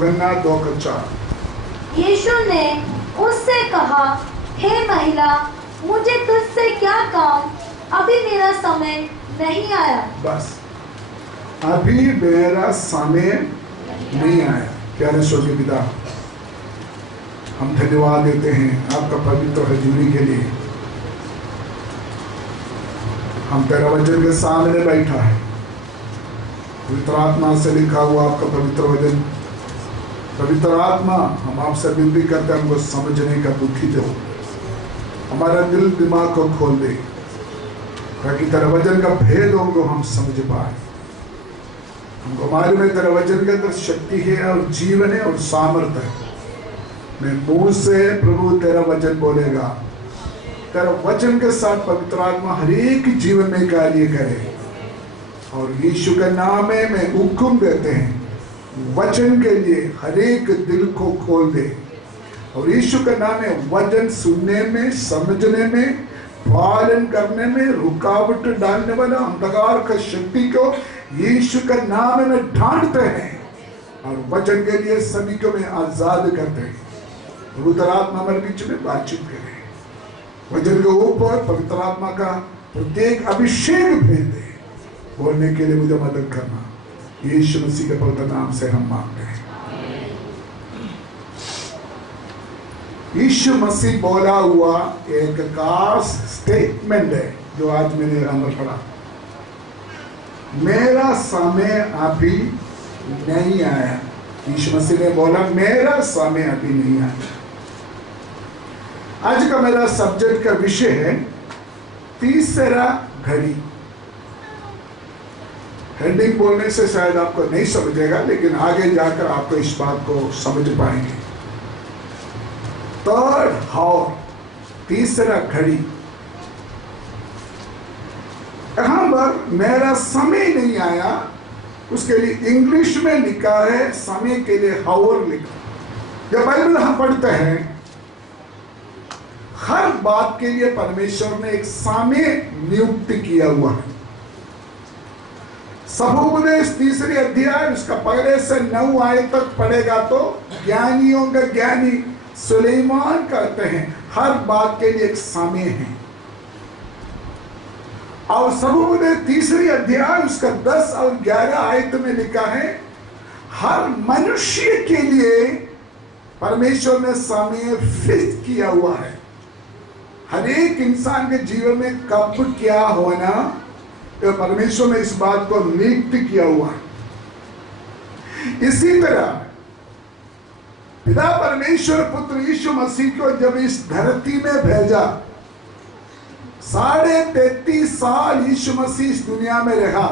यूहन्ना 2:4। यीशु ने उससे कहा, हे महिला, मुझे तुझसे क्या काम, अभी मेरा समय नहीं आया। बस, अभी मेरा समय नहीं आया। प्यारे स्वर्गीय पिता, हम धन्यवाद देते हैं आपका पवित्र हजूरी के लिए। हम तेरा वचन के सामने बैठा है, पवित्र आत्मा से लिखा हुआ आपका पवित्र वचन। पवित्र आत्मा, हम आपसे विनती करते हैं, हमको समझने का बुद्धि दो, हमारा दिल दिमाग को खोल दे, ताकि तेरा वचन का भेद को हम समझ पाए। हमको मालूम है तेरा वचन के अंदर शक्ति है और जीवन है और सामर्थ्य है। मैं मुंह से प्रभु तेरा वचन बोलेगा, तेरा वचन के साथ पवित्र आत्मा हर एक जीवन में कार्य करे। और यीशु के नाम में मैं हुक्म देते हैं, वचन के लिए हर एक दिल को खोल दे। और यीशु के नाम में वचन सुनने में, समझने में, पालन करने में रुकावट डालने वाला अंधकार का शक्ति को यीशु के नाम में ढांढते हैं और वचन के लिए सभी को मैं आजाद करते हैं। पवित्र आत्मा हमारे बीच में बातचीत करे, वचन के ऊपर पवित्र आत्मा का प्रत्येक अभिषेक भेज दे। बोलने के लिए मुझे मदद करना, यीशु मसीह के पवित्र नाम से हम मांगते हैं। यीशु मसीह बोला हुआ एक खास स्टेटमेंट है जो आज मैंने अंदर पढ़ा, मेरा समय अभी नहीं आया। यीशु मसीह ने बोला, मेरा समय अभी नहीं आया। आज का मेरा सब्जेक्ट का विषय है तीसरा घड़ी। हेडिंग बोलने से शायद आपको नहीं समझेगा, लेकिन आगे जाकर आपको इस बात को समझ पाएंगे। थर्ड हावर, तीसरा घड़ी। यहां पर मेरा समय नहीं आया, उसके लिए इंग्लिश में लिखा है समय के लिए हावर लिखा। जब बाइबल हम पढ़ते हैं, हर बात के लिए परमेश्वर ने एक समय नियुक्त किया हुआ है। सबोपदेश 3 अध्याय उसका पहले से 9 आयत तक पढ़ेगा तो ज्ञानियों का ज्ञानी सुलेमान कहते हैं हर बात के लिए एक समय है। और सबोपदेश 3 अध्याय उसका 10 और 11 आयत में लिखा है हर मनुष्य के लिए परमेश्वर ने समय फिक्स किया हुआ है। हर एक इंसान के जीवन में कब क्या होना, तो परमेश्वर ने इस बात को नियुक्त किया हुआ है। इसी तरह पिता परमेश्वर पुत्र यीशु मसीह को जब इस धरती में भेजा, 33.5 साल यीशु मसीह इस दुनिया में रहा।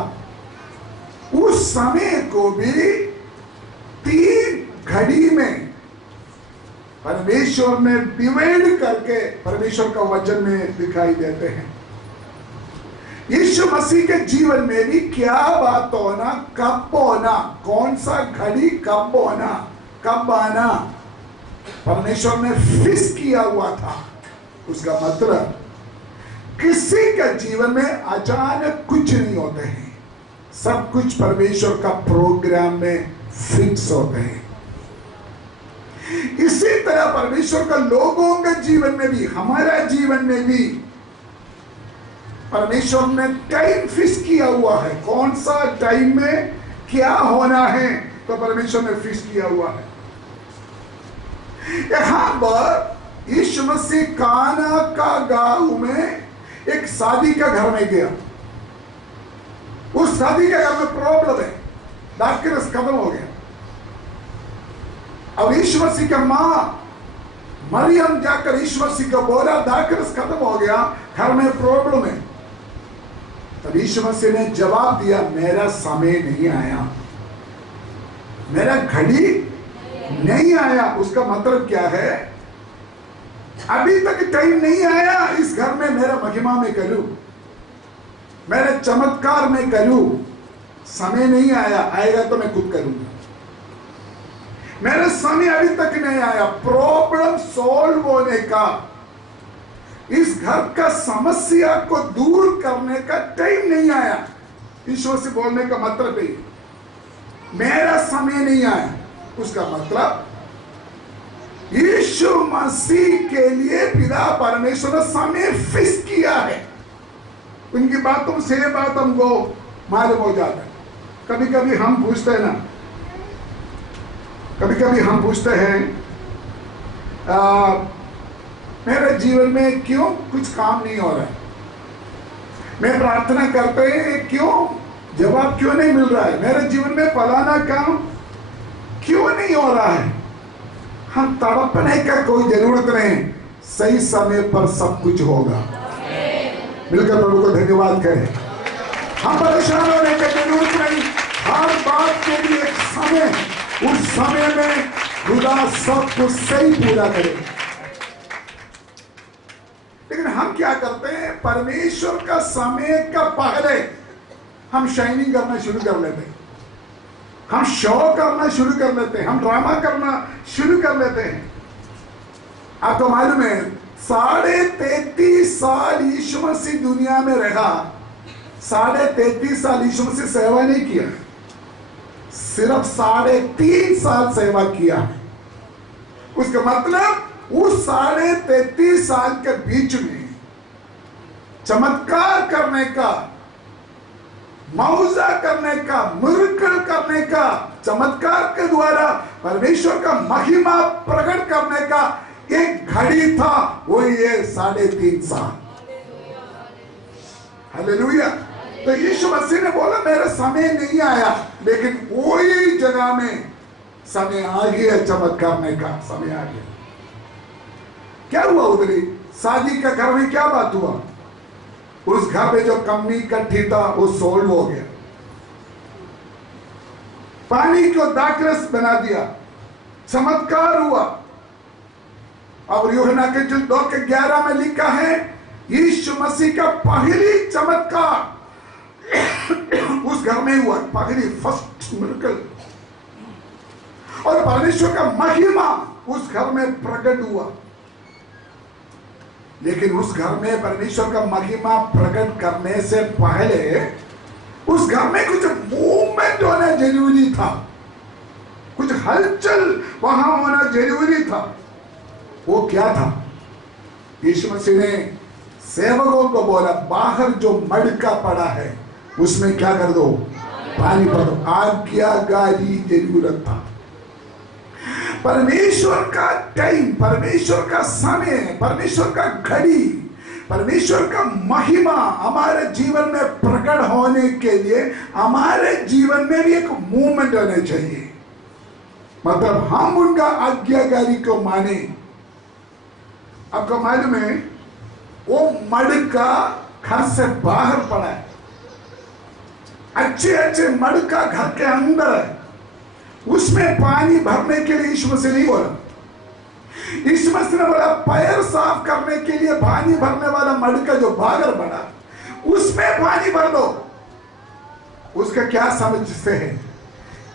उस समय को भी 3 घड़ी में परमेश्वर ने डिवाइड करके परमेश्वर का वचन में दिखाई देते हैं। यीशु मसीह के जीवन में भी क्या बात होना, कब होना, कौन सा घड़ी कब होना, कब आना, परमेश्वर ने फिक्स किया हुआ था। उसका मतलब किसी का जीवन में अचानक कुछ नहीं होते हैं, सब कुछ परमेश्वर का प्रोग्राम में फिक्स होते हैं। इसी तरह परमेश्वर का लोगों के जीवन में भी, हमारा जीवन में भी परमेश्वर ने टाइम फिक्स किया हुआ है। कौन सा टाइम में क्या होना है, तो परमेश्वर ने फिक्स किया हुआ है। यहां पर यीशु मसीह काना का गांव में एक शादी का घर में गया। उस शादी के घर में प्रॉब्लम है, डार्कनेस खत्म हो गया। अब यीशु मसीह का मां मरियम जाकर यीशु मसीह को बोला, डार्कनेस खत्म हो गया, घर में प्रॉब्लम है। तब यीशु मसीह ने जवाब दिया, मेरा समय नहीं आया, मेरा घड़ी नहीं आया। उसका मतलब क्या है, अभी तक टाइम नहीं आया इस घर में मेरा महिमा में करूं, मेरे चमत्कार में करूं। समय नहीं आया, आएगा तो मैं खुद करूंगा। मेरा समय अभी तक नहीं आया। प्रॉब्लम सॉल्व होने का, इस घर का समस्या को दूर करने का टाइम नहीं आया। ईश्वर से बोलने का मतलब है मेरा समय नहीं आया। उसका मतलब यीशु मसीह के लिए पिता परमेश्वर ने समय फिक्स किया है। उनकी बातों से ये बात हमको मालूम हो जाता है। कभी कभी हम पूछते हैं ना, कभी कभी हम पूछते हैं मेरे जीवन में क्यों कुछ काम नहीं हो रहा है, मैं प्रार्थना करते हैं क्यों जवाब क्यों नहीं मिल रहा है, मेरे जीवन में फलाना काम क्यों नहीं हो रहा है। हम तड़पने का कोई जरूरत नहीं, सही समय पर सब कुछ होगा। मिलकर प्रभु को धन्यवाद करें। हम परेशान होने की जरूरत नहीं, हर बात के लिए एक समय, उस समय में खुदा सब कुछ सही पूरा करे। लेकिन हम क्या करते हैं, परमेश्वर का समय का पहले हम शाइनिंग करना शुरू कर लेते हैं, हम शो करना शुरू कर लेते हैं, हम ड्रामा करना शुरू कर लेते हैं। आपको मालूम है 33.5 साल यीशु मसीह दुनिया में रहा, 33.5 साल यीशु मसीह सेवा नहीं किया, सिर्फ 3.5 साल सेवा किया। उसका मतलब उस 33.5 साल के बीच में चमत्कार करने का, मौजा करने का, मिरेकल करने का, चमत्कार के द्वारा परमेश्वर का महिमा प्रकट करने का एक घड़ी था, वो ये 3.5 साल। हालेलुया। तो यीशु मसीह ने बोला मेरा समय नहीं आया, लेकिन वही जगह में समय आ गया, चमत्कार करने का समय आ गया। क्या हुआ उधरी शादी का घर में, क्या बात हुआ, उस घर में जो कमी इकट्ठी था वो सोल्व हो गया, पानी को दाखरस बना दिया, चमत्कार हुआ। और यूहन्ना के 2:11 में लिखा है यीशु मसीह का पहली चमत्कार उस घर में हुआ, पहली फर्स्ट मिरेकल, और परमेश्वर का महिमा उस घर में प्रकट हुआ। लेकिन उस घर में परमेश्वर का महिमा प्रकट करने से पहले उस घर में कुछ मूवमेंट होना जरूरी था, कुछ हलचल वहां होना जरूरी था। वो क्या था? यीशु मसीह ने सेवकों को बोला बाहर जो मटका पड़ा है उसमें क्या कर दो, पानी भर दो। आज्ञाकारी जरूरत था। परमेश्वर का टाइम, परमेश्वर का समय, परमेश्वर का घड़ी, परमेश्वर का महिमा हमारे जीवन में प्रकट होने के लिए हमारे जीवन में भी एक मूवमेंट होना चाहिए। मतलब हम उनका आज्ञाकारी को माने। आपको मालूम है वो मटका घर से बाहर पड़ा है, अच्छे अच्छे मटका घर के अंदर है, उसमें पानी भरने के लिए यीशु मसीह नहीं बोला। यीशु मसीह ने बोला पैर साफ करने के लिए पानी भरने वाला मटका जो बाहर बना उसमें पानी भर दो। उसका क्या समझते हैं?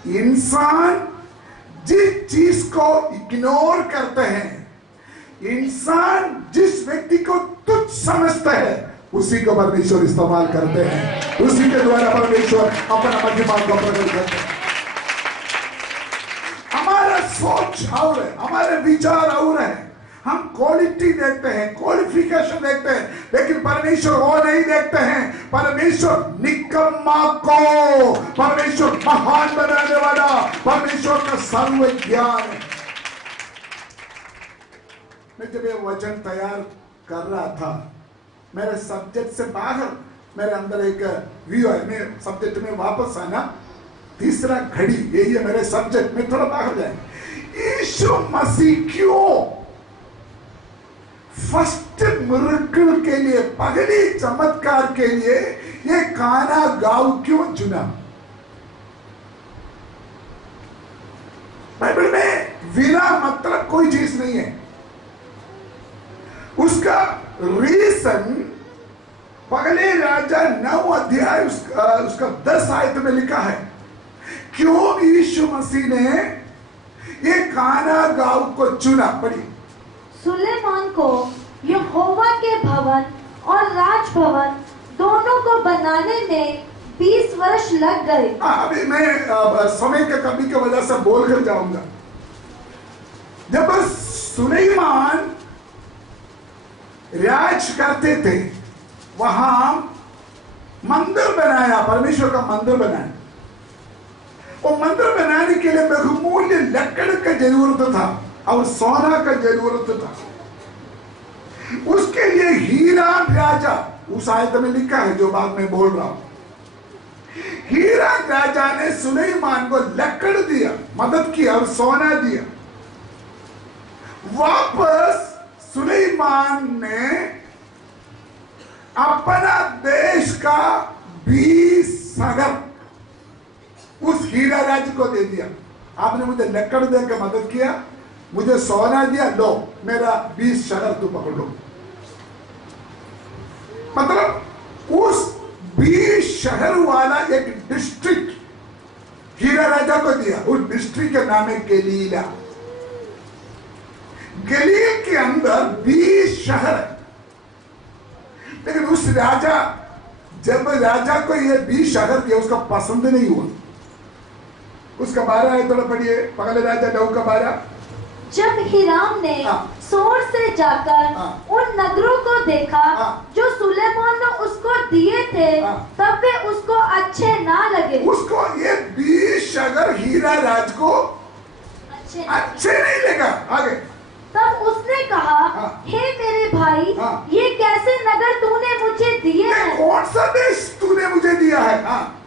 इंसान जिस चीज को इग्नोर करते हैं, इंसान जिस व्यक्ति को तुच्छ समझते हैं, उसी को परमेश्वर इस्तेमाल करते हैं, उसी के द्वारा परमेश्वर अपना महिमा को प्रकट करते हैं। हमारा सोच और है, हमारे विचार और है। हम क्वालिटी देखते हैं, क्वालिफिकेशन देखते हैं, लेकिन परमेश्वर वो नहीं देखते हैं। परमेश्वर निकम्मा को परमेश्वर महान बनाने वाला, परमेश्वर का सर्व ज्ञान है। मैं जब ये वचन तैयार कर रहा था, मेरे सब्जेक्ट से बाहर मेरे अंदर एक व्यू है। मैं सब्जेक्ट में वापस आना, तीसरा घड़ी यही है मेरे सब्जेक्ट में, थोड़ा बाहर जाए। यीशु मसीह क्यों फर्स्ट मिरेकल के लिए, पहली चमत्कार के लिए ये काना गांव क्यों चुना? बाइबल में विना मतलब कोई चीज नहीं है। उसका रीजन पहले राजा 9 अध्याय उसका 10 आयत में लिखा है। क्यों यीशु मसीह ने ये काना गांव को चुना? पढ़ी। सुलेमान को यहोवा के भवन और राजभवन दोनों को बनाने में 20 वर्ष लग गए। अभी मैं समय के कमी की वजह से बोल कर जाऊंगा। जब सुलेमान राज करते थे, वहां मंदिर बनाया, परमेश्वर का मंदिर बनाया। वो मंदिर बनाने के लिए बहुमूल्य लकड़ का जरूरत था और सोना का जरूरत था। उसके लिए हीरा राजा, उस आयत में लिखा है जो बात मैं बोल रहा हूं, हीरा राजा ने सुलेमान को लकड़ दिया, मदद किया और सोना दिया। वापस सुलेमान ने अपना देश का 20 शहर उस हीरा राज को दे दिया। आपने मुझे लकड़ देकर मदद किया, मुझे सोना दिया, लो मेरा 20 शहर तू पकड़ लो। मतलब उस 20 शहर वाला एक डिस्ट्रिक्ट हीरा राजा को दिया। उस डिस्ट्रिक्ट का नाम है गलीला। गलील के अंदर 20 शहर है। लेकिन उस राजा, जब राजा को ये 20 शहर दिया, उसका पसंद नहीं हुआ। उसका 12 है, थोड़ा पढ़िए, पगले राजा नऊ का 12। जब हिराम ने सोर से जाकर उन नगरों को देखा जो सुलेमान ने उसको दिए थे, तब वे उसको अच्छे ना लगे। उसको ये 20 शहर हीरा राज को अच्छे नहीं लगा। आगे तब उसने कहा, हे मेरे भाई, ये कैसे नगर तूने मुझे दिए हैं? कौन सा देश तूने मुझे दिया है?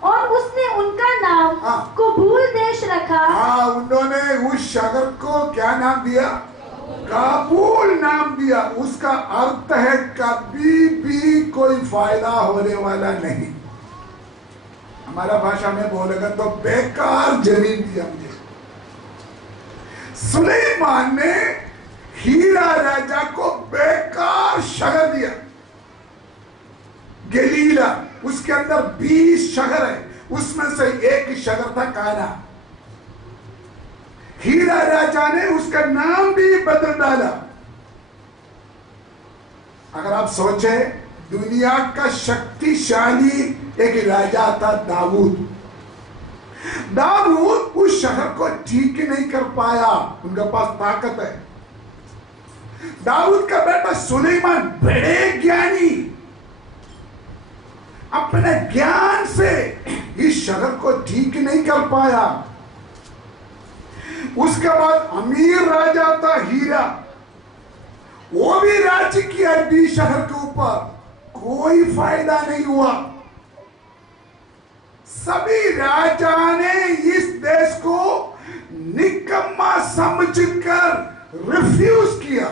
और उसने उनका नाम कबूल देश रखा। उन्होंने उस शहर को क्या नाम दिया? काबुल नाम दिया। उसका अर्थ है कभी भी कोई फायदा होने वाला नहीं। हमारा भाषा में बोलेगा तो बेकार जमीन दिया मुझे। सुलेमान ने हीरा राजा को बेकार शहर दिया, गलीला। उसके अंदर 20 शहर है, उसमें से एक शहर था काना। हीरा राजा ने उसका नाम भी बदल डाला। अगर आप सोचे, दुनिया का शक्तिशाली एक राजा था दाऊद। दाऊद उस शहर को ठीक नहीं कर पाया, उनके पास ताकत है। दाऊद का बेटा सुलेमान बड़े ज्ञानी, अपने ज्ञान से इस शहर को ठीक नहीं कर पाया। उसके बाद अमीर राजा था हीरा, वो भी राज्य किया 20 शहर के ऊपर, कोई फायदा नहीं हुआ। सभी राजा ने इस देश को निकम्मा समझकर रिफ्यूज किया।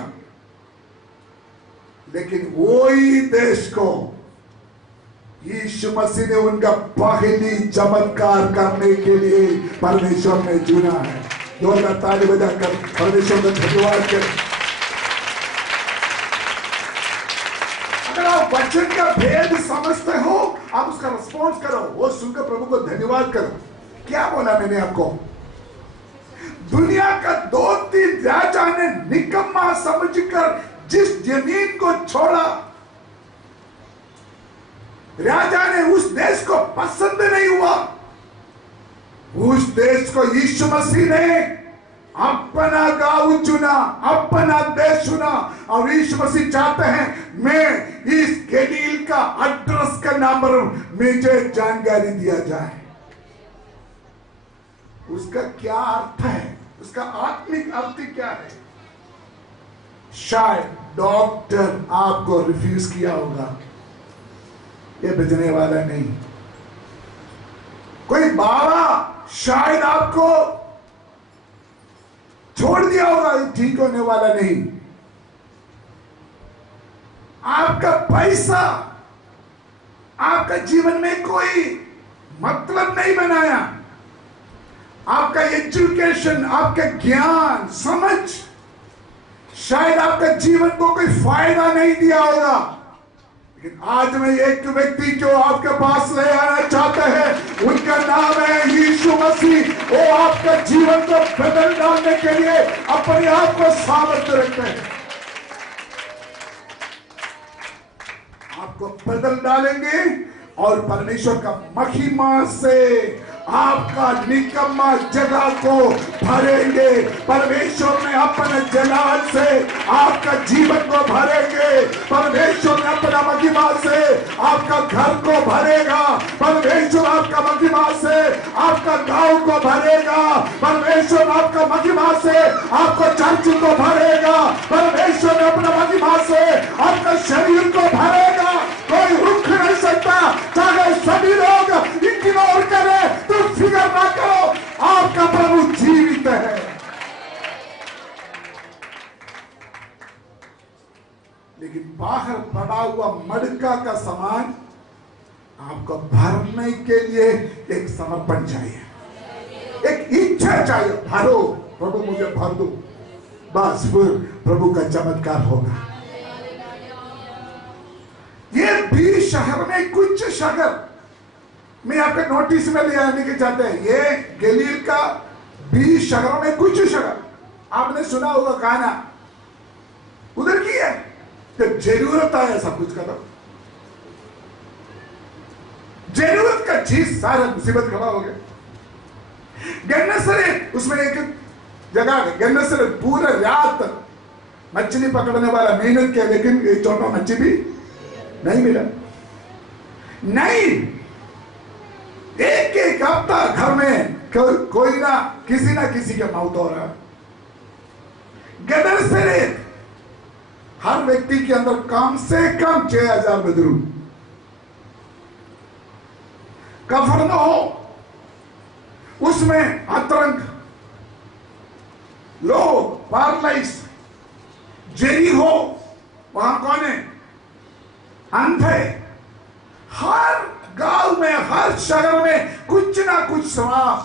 लेकिन वही देश को यीशु मसीह ने उनका पहली चमत्कार करने के लिए परमेश्वर ने चुना है। जोरदार ताली बजाकर परमेश्वर का धन्यवाद करें। अगर आप वचन का भेद समझते हो, आप उसका रिस्पॉन्स करो, वो सुनकर प्रभु को धन्यवाद करो। क्या बोला मैंने आपको? दुनिया का 2-3 राजा ने निकम्मा समझकर जिस जमीन को छोड़ा, राजा ने उस देश को पसंद नहीं हुआ। उस देश को यीशु मसीह ने अपना गांव चुना, अपना देश चुना। और यीशु मसीह चाहते हैं मैं इस गलील का एड्रेस का नंबर मुझे जानकारी दिया जाए। उसका क्या अर्थ है? उसका आत्मिक अर्थ क्या है? शायद डॉक्टर आपको रिफ्यूज किया होगा, ये भेजने वाला नहीं। कोई बाबा शायद आपको छोड़ दिया होगा, ये ठीक होने वाला नहीं। आपका पैसा आपका जीवन में कोई मतलब नहीं बनाया। आपका एजुकेशन, आपका ज्ञान, समझ शायद आपका जीवन को कोई फायदा नहीं दिया होगा। लेकिन आज मैं एक व्यक्ति जो आपके पास ले आना चाहता है, उनका नाम है यीशु मसीह। वो आपका जीवन को बदल डालने के लिए अपने आप को सामर्थ्य रखते हैं। आपको बदल डालेंगे और परमेश्वर का महिमा से आपका निकम्मा जगह को भरेंगे। परमेश्वर ने अपने जलाल से आपका जीवन को भरेंगे। परमेश्वर ने अपना महिमा से आपका घर को भरेगा। परमेश्वर आपका महिमा से आपका गांव को भरेगा। परमेश्वर आपका महिमा से आपको चर्च को भरेगा। परमेश्वर ने अपना महिमा से आपका शरीर को भरेगा। कोई रुक नहीं सकता, चाहे सभी लोग इग्नोर करें तो फिक्र ना करो, आपका प्रभु जीवित है। लेकिन बाहर पड़ा हुआ मटका का सामान आपको भरने के लिए एक समर्पण चाहिए, एक इच्छा चाहिए। भरो प्रभु, मुझे भर दो, बस फिर प्रभु का चमत्कार होगा। ये भी शहर में कुछ शहर में आपके नोटिस में ले आने के चाहते हैं। ये गलील का 20 शहरों में कुछ शहर आपने सुना होगा, खाना उधर की है तो जरूरत है सब कुछ का, तो जरूरत का चीज सारा मुसीबत खड़ा हो गया। गन्नसरेत उसमें एक जगह है, गन्नसरेत पूरा रात मछली पकड़ने वाला मेहनत किया, लेकिन एक छोटा मच्छी भी नहीं मिला। नहीं, एक हफ्ता घर में कोई ना किसी का मौत हो रहा है। गन्नसरेत हर व्यक्ति के अंदर कम से कम 6000 बदरू। कफरनहूम उसमें अतरंग लोग, पारलाइस, जेरीहो वहां कौन है, अंधे। हर गांव में, हर शहर में कुछ ना कुछ श्राप।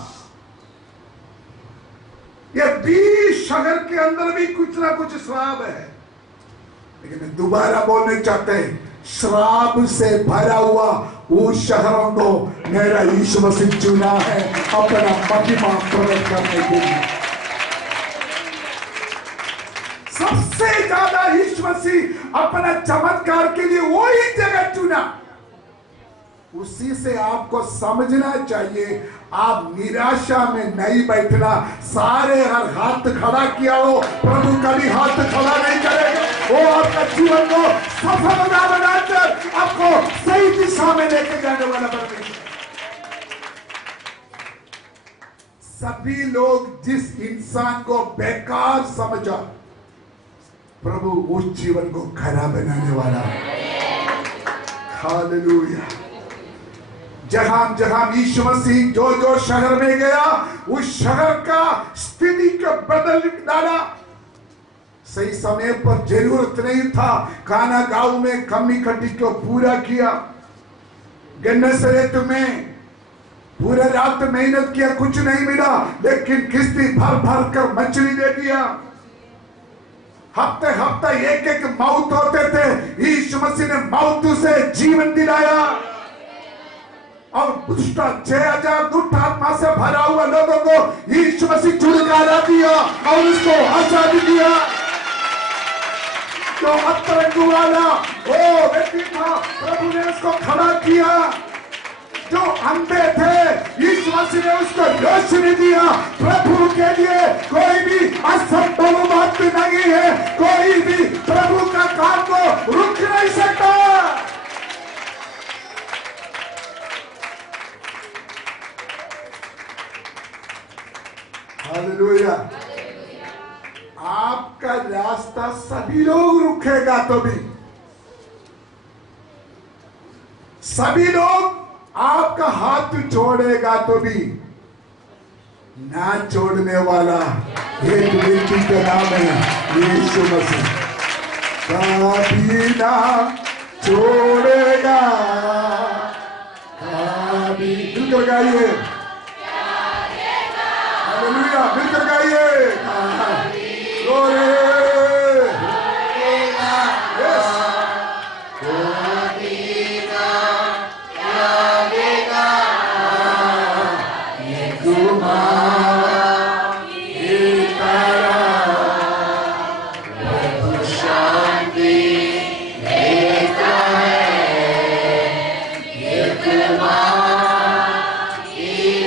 ये 20 शहर के अंदर भी कुछ ना कुछ श्राप है। लेकिन मैं दोबारा बोलने चाहते हैं, श्राप से भरा हुआ उस शहरों को मेरा यीशु मसीह चुना है अपना महिमा प्रकट करने के लिए। सबसे ज्यादा यीशु मसीह अपना चमत्कार के लिए वही जगह चुना। उसी से आपको समझना चाहिए, आप निराशा में नहीं बैठना। सारे हर हाथ खड़ा किया हो, प्रभु कभी हाथ खड़ा नहीं करेगा। वो आपका जीवन को सफल बनाकर आपको सही दिशा में लेके जाने वाला परमेश्वर। सभी लोग जिस इंसान को बेकार समझा, प्रभु उस जीवन को खरा बनाने वाला है। हालेलुया। जहां जहां यीशु मसीह जो शहर में गया, उस शहर का स्थिति को बदल डाला। सही समय पर जरूरत नहीं था, खाना गांव में कमी खटी को पूरा किया। गन्नसरेत में पूरा रात मेहनत किया, कुछ नहीं मिला, लेकिन किस्ती भर भर कर मछली दे दिया। हफ्ते हफ्ते एक मौत होते थे, यीशु मसीह ने मौत से जीवन दिलाया। और 6000 दुष्ट आत्मा से भरा हुआ लोगों को यीशु मसीह छुटकारा दिया और उसको आजादी दिया। जो अतरंग वाला वो व्यक्ति था, प्रभु ने उसको खड़ा किया। जो अंधे थे, यीशु मसीह ने उसको रोशनी दिया। प्रभु के लिए कोई भी असंभव बात नहीं है। कोई भी प्रभु का काम को रुक नहीं सकता। हालेलुया। आपका रास्ता सभी लोग रुकेगा तो भी, सभी लोग आपका हाथ छोड़ेगा तो भी, ना छोड़ने वाला एक व्यक्ति का नाम है यीशु मसीह। कभी ना छोड़ेगा, कभी। मिलकर गाइए, हालेलुया, मिलकर गाइए।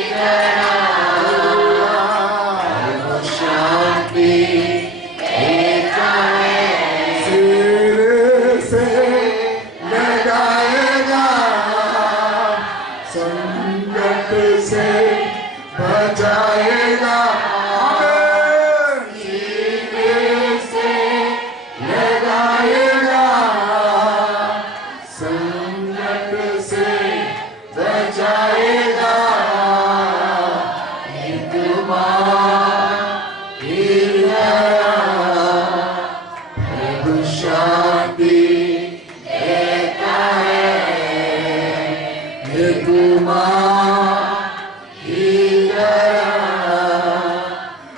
Yeah. जाएगा एक बार फिर गया प्रभु शांति देता है एक बार फिर गया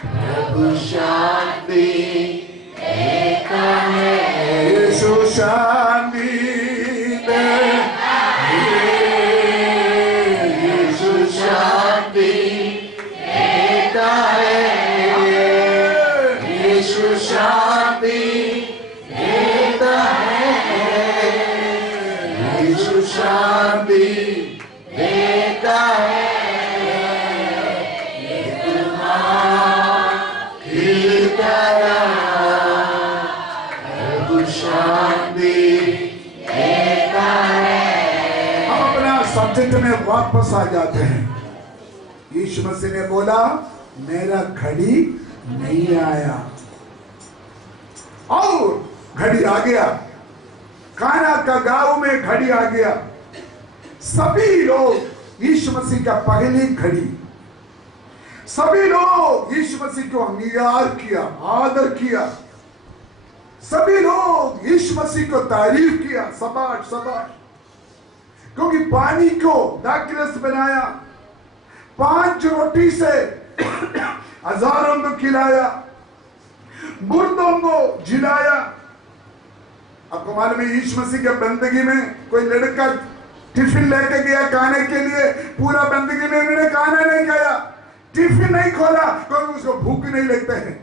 प्रभु शांति देता है यीशु शांति शांति देता है प्रभु शांति देता है। हम अपना सब्जेक्ट में वापस आ जाते हैं। यीशु मसीह ने बोला मेरा घड़ी नहीं आया और घड़ी आ गया। काना का गांव में घड़ी आ गया। सभी लोग यीशु मसीह का पहली घड़ी, सभी लोग यीशु मसीह को अंगीकार किया, आदर किया। सभी लोग यीशु मसीह को तारीफ किया, शाबाश शाबाश। क्योंकि पानी को दाखरस बनाया, 5 रोटी से हजारों को खिलाया, मुर्दों को जिलाया। आपको मालूम है यीशु मसीह के बंदगी में कोई लड़का टिफिन लेके गया खाने के लिए, पूरा बंदगी में उन्होंने खाना नहीं खाया, टिफिन नहीं खोला, क्योंकि उसको भूख नहीं लगते हैं।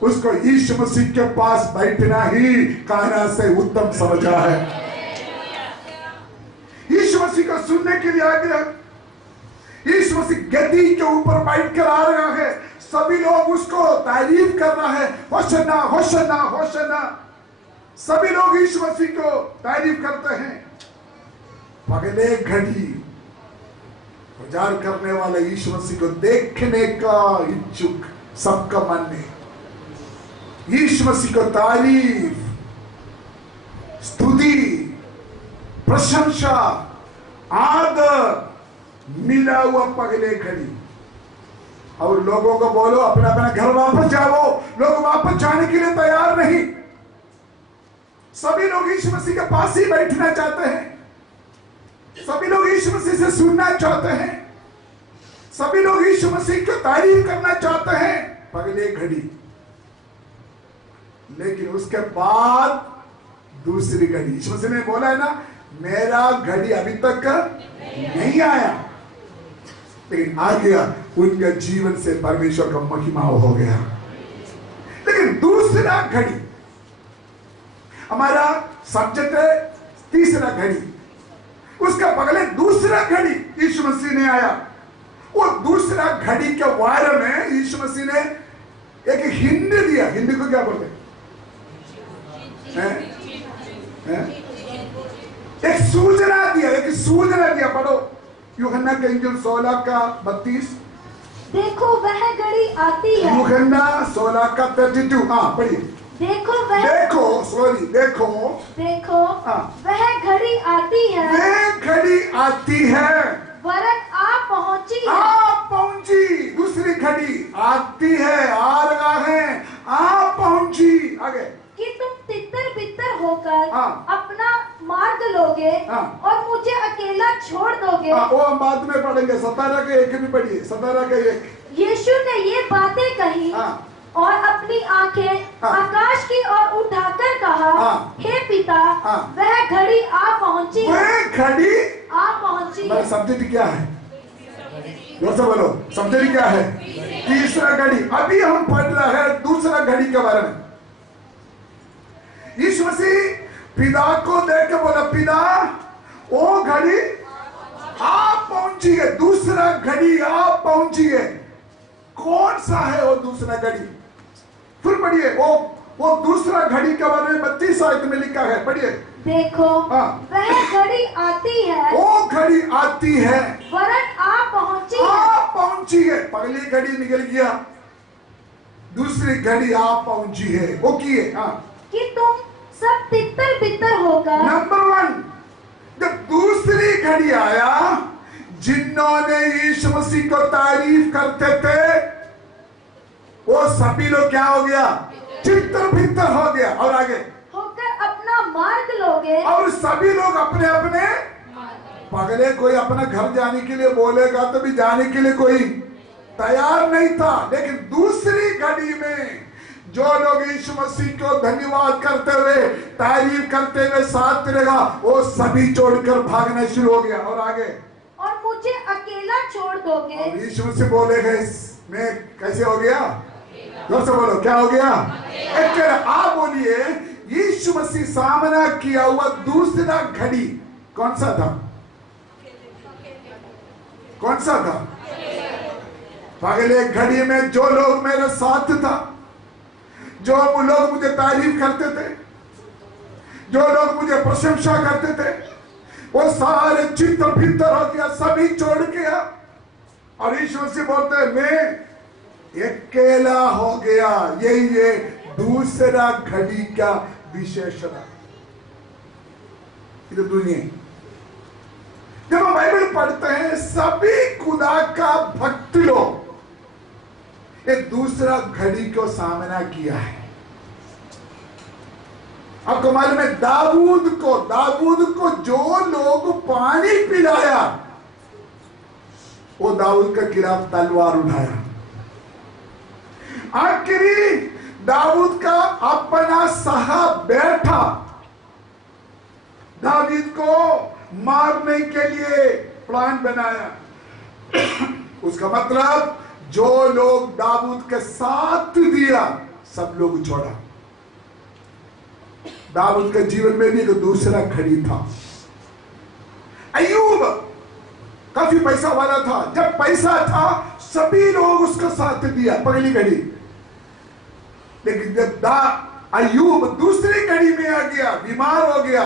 उसको यीशु मसीह के पास बैठना ही खाना से उत्तम समझा है। यीशु मसीह को सुनने के लिए आ गया। यीशु मसीह गद्दी के ऊपर बैठ कर आ रहा है, सभी लोग उसको तारीफ कर रहा है, होशन्ना होशन्ना होशन्ना। सभी लोग यीशु मसीह को तारीफ करते हैं। पगले घड़ी प्रचार करने वाले यीशु मसीह को देखने का इच्छुक सबका मन में यीशु मसीह को तारीफ, स्तुति, प्रशंसा, आदर मिला हुआ पगले घड़ी। और लोगों को बोलो अपना अपना घर वापस जाओ। लोग वापस जाने के लिए तैयार नहीं। सभी लोग यीशु मसीह के पास ही बैठना चाहते हैं। सभी लोग यीशु मसीह से सुनना चाहते हैं। सभी लोग यीशु मसीह की तारीफ करना चाहते हैं। पगले घड़ी। लेकिन उसके बाद दूसरी घड़ी, यीशु मसीह ने बोला है ना, मेरा घड़ी अभी तक नहीं आया, लेकिन आ गया। उनके जीवन से परमेश्वर का महिमा हो गया। लेकिन दूसरा घड़ी, हमारा सब्जेक्ट है तीसरा घड़ी। उसका पगले दूसरा घड़ी यीशु मसीह ने आया। वो दूसरा घड़ी के बारे में यीशु मसीह ने एक हिंट दिया। हिंदी को क्या बोलते हैं? एक सूचना दिया, एक सूचना दिया। पढ़ो यूहन्ना का इंजील 16:32। देखो वह घड़ी आती है। यूहन्ना 16:32। हाँ पढ़िए। देखो वह, देखो वह घड़ी आती है, वह घड़ी आती है, वरन आ पहुंची है। आ पहुंची। दूसरी घड़ी आती है, आ रहा है, आ पहुंची। आगे कि तुम तितर बितर होकर हाँ। अपना मार्ग लोगे हाँ। और मुझे अकेला छोड़ दोगे। वो हम बाद में पढ़ेंगे। 17 भी पढ़िए। 17 यीशु ने ये बातें कही और अपनी आंखें आकाश की ओर उठाकर कहा, हे पिता, वह घड़ी आ पहुंची है। वह घड़ी आ पहुंची है। सब्जेक्ट क्या है? जोर से बोलो, सब्जेक्ट क्या है? तीसरा घड़ी। अभी हम पढ़ रहे हैं दूसरा घड़ी के बारे में। यीशु मसीह पिता को देख के बोला, पिता वो घड़ी आ पहुंची है, दूसरा घड़ी आ पहुंची है। कौन सा है वो दूसरा घड़ी? फिर पढ़िए। वो दूसरा घड़ी के बारे में 32 आयत में लिखा है। पढ़िए। देखो वह घड़ी आती है, वो घड़ी आती है, वरन आ पहुंची है। पहली घड़ी निकल गया, दूसरी घड़ी आ पहुंची है। वो की है कि तुम सब तितर बितर होकर। नंबर 1, जब दूसरी घड़ी आया जिन्होंने यीशु मसीह को तारीफ करते थे वो सभी लोग क्या हो गया? चित्तर भित्तर हो गया। और आगे होकर अपना मार्ग लोगे। और सभी लोग अपने अपने पगले, कोई अपना घर जाने के लिए बोलेगा तो भी जाने के लिए कोई तैयार नहीं था। लेकिन दूसरी घड़ी में जो लोग यीशु मसीह को धन्यवाद करते हुए, तारीफ करते हुए साथ रहेगा, वो सभी छोड़कर भागना शुरू हो गया। और आगे और मुझे अकेला छोड़ दोगे। और यीशु मसीह बोलेगा मैं कैसे हो गया? जोर से बोलो, क्या हो गया? अकेला। आप बोलिए, यीशु मसीह सामना किया हुआ दूसरा घड़ी कौन सा था? कौन सा था? पहले घड़ी में जो लोग मेरे साथ था, जो लोग मुझे तारीफ करते थे, जो लोग मुझे प्रशंसा करते थे, वो सारे चित्तर भित्तर हो गया, सभी छोड़ गया। और ईश्वर से बोलते हैं मैं अकेला हो गया। यही ये दूसरा घड़ी का विशेषण है। ये दुनिया जब हम बाइबल पढ़ते हैं, सभी खुदा का भक्त लोग एक दूसरा घड़ी को सामना किया है। आपको मालूम है, दाऊद को जो लोग पानी पिलाया वो दाऊद के खिलाफ तलवार उठाया। आखिरी दाऊद का अपना साहब बैठा दाऊद को मारने के लिए प्लान बनाया। उसका मतलब जो लोग दाऊद के साथ दिया सब लोग छोड़ा। दाऊद के जीवन में भी एक दूसरा घड़ी था। अय्यूब काफी पैसा वाला था, जब पैसा था सभी लोग उसका साथ दिया, पहली घड़ी। लेकिन जब अय्यूब दूसरी घड़ी में आ गया, बीमार हो गया,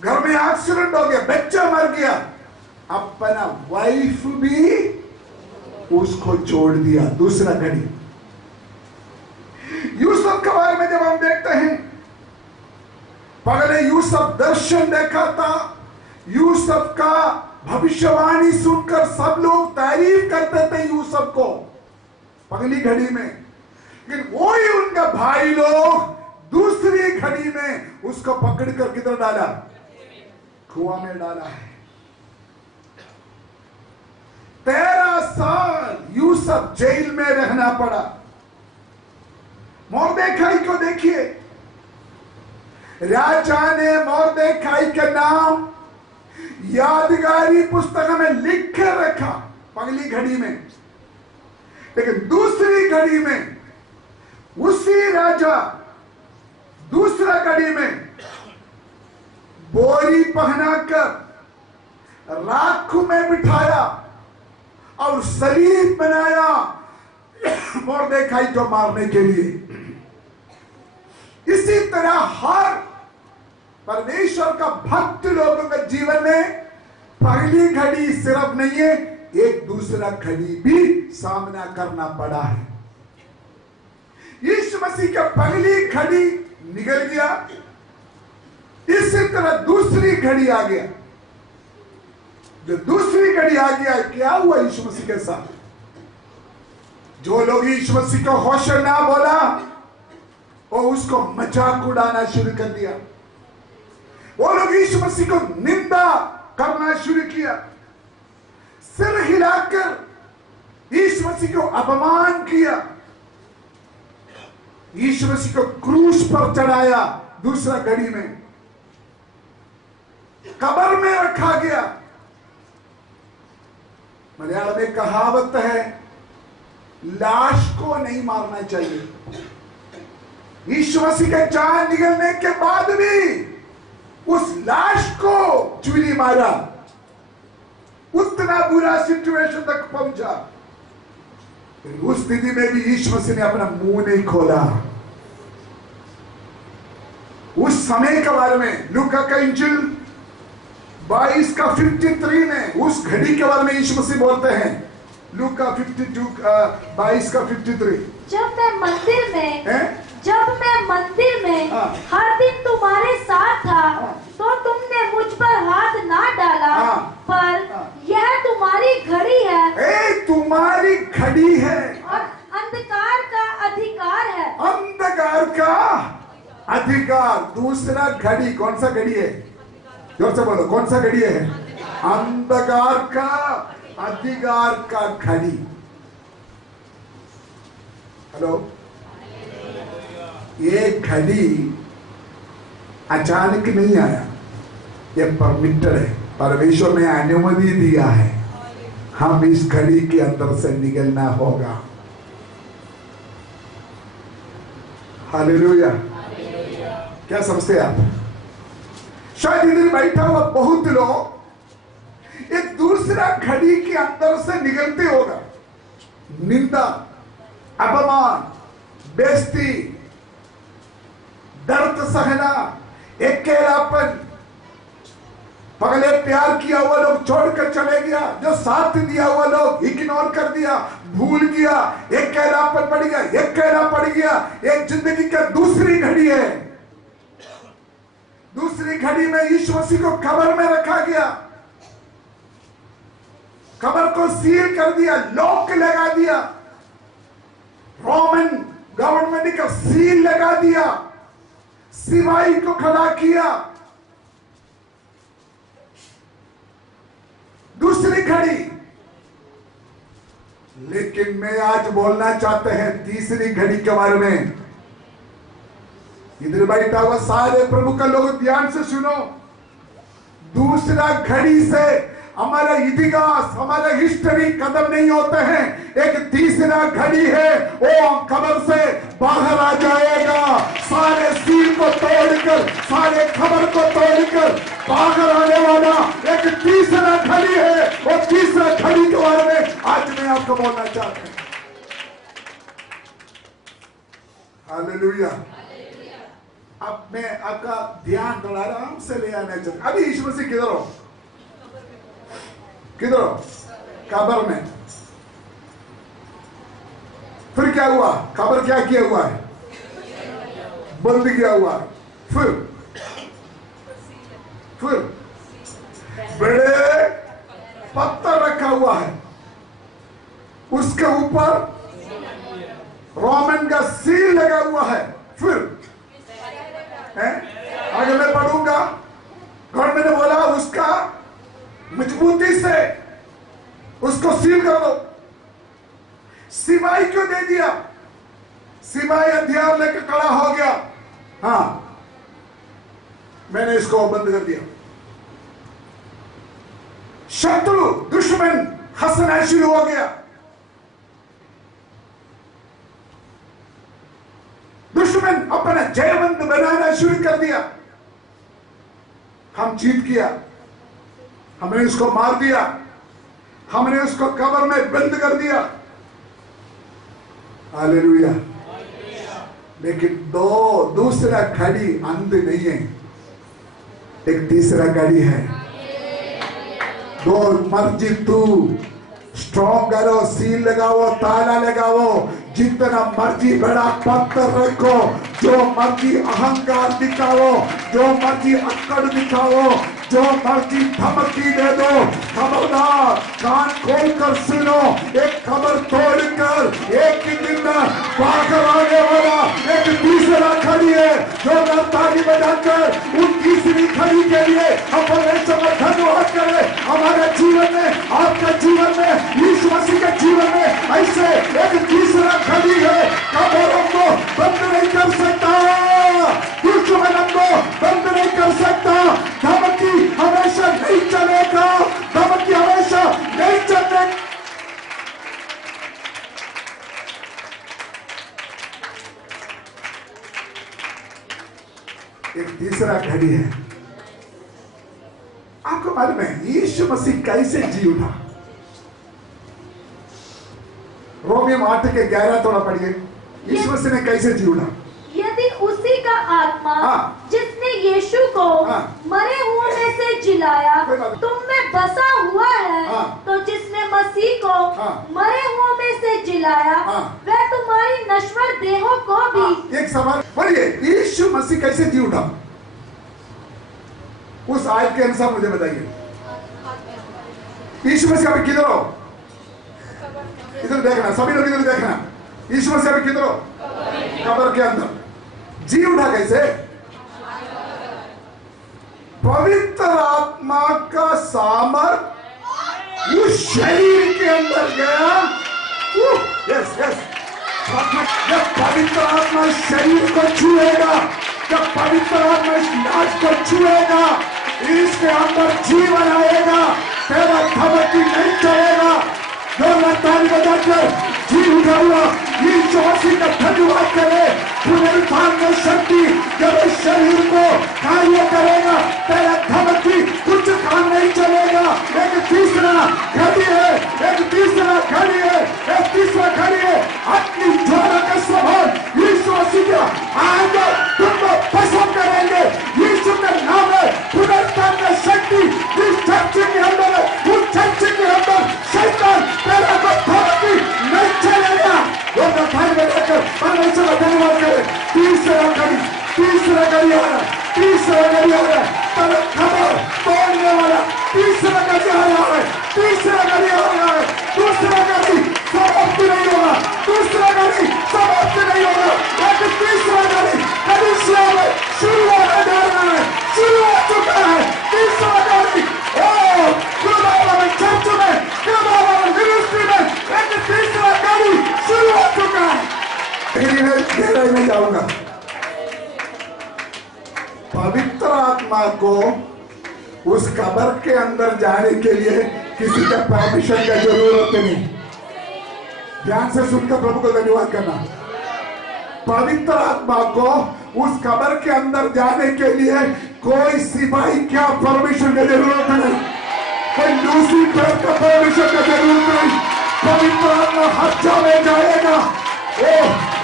घर में एक्सीडेंट हो गया, बच्चा मर गया, अपना वाइफ भी उसको छोड़ दिया। दूसरा घड़ी। यूसुफ के बारे में जब हम देखते हैं, पहले यूसुफ दर्शन देखा था, यूसुफ का भविष्यवाणी सुनकर सब लोग तारीफ करते थे यूसुफ को पहली घड़ी में। लेकिन वही उनका भाई लोग दूसरी घड़ी में उसको पकड़कर किधर डाला? कुआं में डाला है। 13 साल यूसुफ जेल में रहना पड़ा। मोर्देखाई को देखिए, राजा ने मोर्देखाई का नाम यादगारी पुस्तक में लिख के रखा पहली घड़ी में। लेकिन दूसरी घड़ी में उसी राजा दूसरा घड़ी में बोरी पहनाकर राख में बिठाया और सलीब बनाया मोर्देखाई को मारने के लिए। इसी तरह हर परमेश्वर का भक्त लोगों के जीवन में पहली घड़ी सिर्फ नहीं है, एक दूसरा घड़ी भी सामना करना पड़ा है। यीशु मसीह का पहली घड़ी निकल गया, इसी तरह दूसरी घड़ी आ गया। जो दूसरी घड़ी आ गया, क्या हुआ यीशु मसीह के साथ? जो लोग यीशु मसीह को होशाना बोला, वो उसको मजाक उड़ाना शुरू कर दिया। वो लोग यीशु मसीह को निंदा करना शुरू किया, सिर हिलाकर यीशु मसीह को अपमान किया, यीशु मसीह को क्रूस पर चढ़ाया। दूसरा घड़ी में कब्र में रखा गया। मलयालम में कहावत है, लाश को नहीं मारना चाहिए। यीशु मसीह के जान निकलने के बाद भी उस लाश को चूली मारा, उतना बुरा सिचुएशन तक पहुंचा। उस स्थिति में भी यीशु मसीह ने अपना मुंह नहीं खोला। उस समय के बारे में लूका का इंजिल 22 का 53 में उस घड़ी के बारे में यीशु मसीह बोलते हैं। लूका 22 का 53। जब मैं मंदिर में हर दिन तुम्हारे साथ था, तो तुमने मुझ पर हाथ ना डाला, पर यह घड़ी है और अंधकार का अधिकार है। अंधकार का अधिकार। दूसरा घड़ी, कौन सा घड़ी है? जोर से बोलो, कौन सा घड़ी है? अंधकार का अधिकार का घड़ी। हेलो, ये घड़ी अचानक नहीं आया, ये परमिटेड है, परमेश्वर ने अनुमति दिया है। हम इस घड़ी के अंदर से निकलना होगा। हालेलुया। क्या समझते हैं आप? शायद इधर बैठा हुआ बहुत लोग एक दूसरा घड़ी के अंदर से निकलते होगा। निंदा, अपमान, बेइज्जती, दर्द सहना, अकेलापन, पहले प्यार किया हुआ लोग छोड़कर चले गया, जो साथ दिया हुआ लोग इग्नोर कर दिया, भूल गया, अकेलापन पड़ गया, अकेला पड़ गया। एक जिंदगी का दूसरी घड़ी है। दूसरी घड़ी में यीशु मसीह को कब्र में रखा गया, कब्र को सील कर दिया, लॉक लगा दिया, रोमन गवर्नमेंट का सील लगा दिया, सिपाही को खड़ा किया। दूसरी घड़ी। लेकिन मैं आज बोलना चाहते हैं तीसरी घड़ी के बारे में। इधर बैठा हुआ सारे प्रभु का लोग ध्यान से सुनो। दूसरा घड़ी से हमारा इतिहास, हमारा हिस्ट्री खत्म नहीं होते हैं। एक तीसरा घड़ी है, वो कब्र से बाहर आ जाएगा। सारे सील को तोड़कर, सारे खबर को तोड़कर बाहर आने वाला एक तीसरा घड़ी है। वो तीसरा घड़ी के बारे में आज मैं आपको बोलना चाहता हूं। हालेलुया। अब मैं आपका ध्यान थोड़ा आराम से ले आना चाहता हूं। अभी यीशु मसीह किधर हो? किधर हो? कब्र में। फिर क्या हुआ? कब्र क्या किया हुआ है? बंद किया हुआ है। फिर बड़े पत्थर रखा हुआ है, उसके ऊपर रोमन का सील लगा हुआ है। फिर आगे मैं पढ़ूंगा। गवर्नमेंट ने बोला उसका मजबूती से उसको सील कर दो। सिपाही क्यों दे दिया? सिपाही हथियार लेकर खड़ा हो गया। हाँ, मैंने इसको बंद कर दिया। शत्रु, दुश्मन हंसना शुरू हो गया। दुश्मन अपना जयवंत बनाना शुरू कर दिया। हम जीत किया, हमने उसको मार दिया, हमने उसको कब्र में बंद कर दिया। हालेलुया। लेकिन दूसरा घड़ी अंत नहीं है, एक तीसरा घड़ी है। दो मर्जी तू स्ट्रॉन्ग करो, सील लगाओ, ताला लगाओ, जितना मर्जी बड़ा पत्थर रखो, जो मर्जी अहंकार दिखाओ, जो मर्जी अक्कड़ दिखाओ, जो मर्जी धमकी दे दो, खबरदार कान खोल कर सुनो। एक खबर तोड़कर एक ही दिन में बाहर आने वाला एक तीसरा खड़ी है, जो ताली बजाकर उन तीसरी खड़ी के लिए हम परमेश्वर का धन्यवाद करें। हमारे जीवन में, आपका जीवन में, यीशु मसीह के जीवन में ऐसे एक तीसरा खड़ी है। कब्र हमको बंद नहीं कर सकता, दुश्मन हमको बंद नहीं कर सकता। धमकी हमेशा नहीं चलेगा, धमकी हमेशा नहीं चलेगा। एक तीसरा घड़ी है। आपको मालूम है यीशु मसीह कैसे जी उठा? रोमियो 8:11 थोड़ा पढ़िए। यीशु मसीह ने कैसे जी उठा? यदि उसी का आत्मा जिसने यीशु को मरे हुओं में से जिलाया तुम में बसा हुआ है, तो जिसने मसीह को मरे हुओं में से जिलाया वह तुम्हारी नश्वर देहों को भी। एक सवाल पढ़िए, यीशु मसीह कैसे जी उठा? उस आयत के अनुसार मुझे बताइए। यीशु मसीह अभी किधर हो? इधर देखना, सभी लोग इधर देखना। यीशु मसीह अभी किधर? कब्र के अंदर। जी उठा कैसे? पवित्र आत्मा का सामर्थ उस शरीर के अंदर गया। यस यस, जब पवित्र आत्मा शरीर को छुएगा, जब पवित्र आत्मा इस लाश को छुएगा, इसके अंदर जीवन आएगा, तेरा धमकी नहीं चलेगा। जो ताली बजाकर जी उठा हुआ यीशु मसीह का धन्यवाद करे। पुनरुत्थान में शक्ति जब इस शरीर को कार्य करेगा, तेरा धमकी कुछ काम नहीं चलेगा। एक तीसरा घड़ी है, एक तीसरा घड़ी है, एक तीसरा घड़ी है। अपनी ज्वाला का स्वभाव यीशु मसीह का आगे तुमको पसंद करेंगे। यीशु के नाम में पुनरुत्थान में शक्ति इस चर्च के अंदर, उस चर्च के अंदर शैतान तेरा को धमकी नहीं चलेगा। परमेश्वर का धन्यवाद करें। तीसरा घड़ी आ रहा, तीसरा घड़ी आ रहा है, तेरा खबर तोड़ने वाला तीसरा घड़ी आ रहा है, तीसरा घड़ी आ रहा है। दूसरा घड़ी समाप्त नहीं होगा, दूसरा घड़ी समाप्त नहीं होगा, लेकिन तीसरा घड़ी कलीसिया में शुरू होने जा रहा है, शुरू हो चुका है। तीसरा घड़ी चर्च में, मिनिस्ट्री में, लेकिन तीसरा घड़ी शुरू हो चुका है। गहराई में जाऊंगा। पवित्र आत्मा को उस कब्र के अंदर जाने के लिए किसी का परमिशन का जरूरत नहीं। ध्यान से सुनकर प्रभु को धन्यवाद करना। पवित्र आत्मा को उस कब्र के अंदर जाने के लिए कोई सिपाही क्या परमिशन की जरूरत नहीं, कोई लूसीफर का परमिशन की जरूरत नहीं। पवित्र आत्मा हर जगह जाएगा।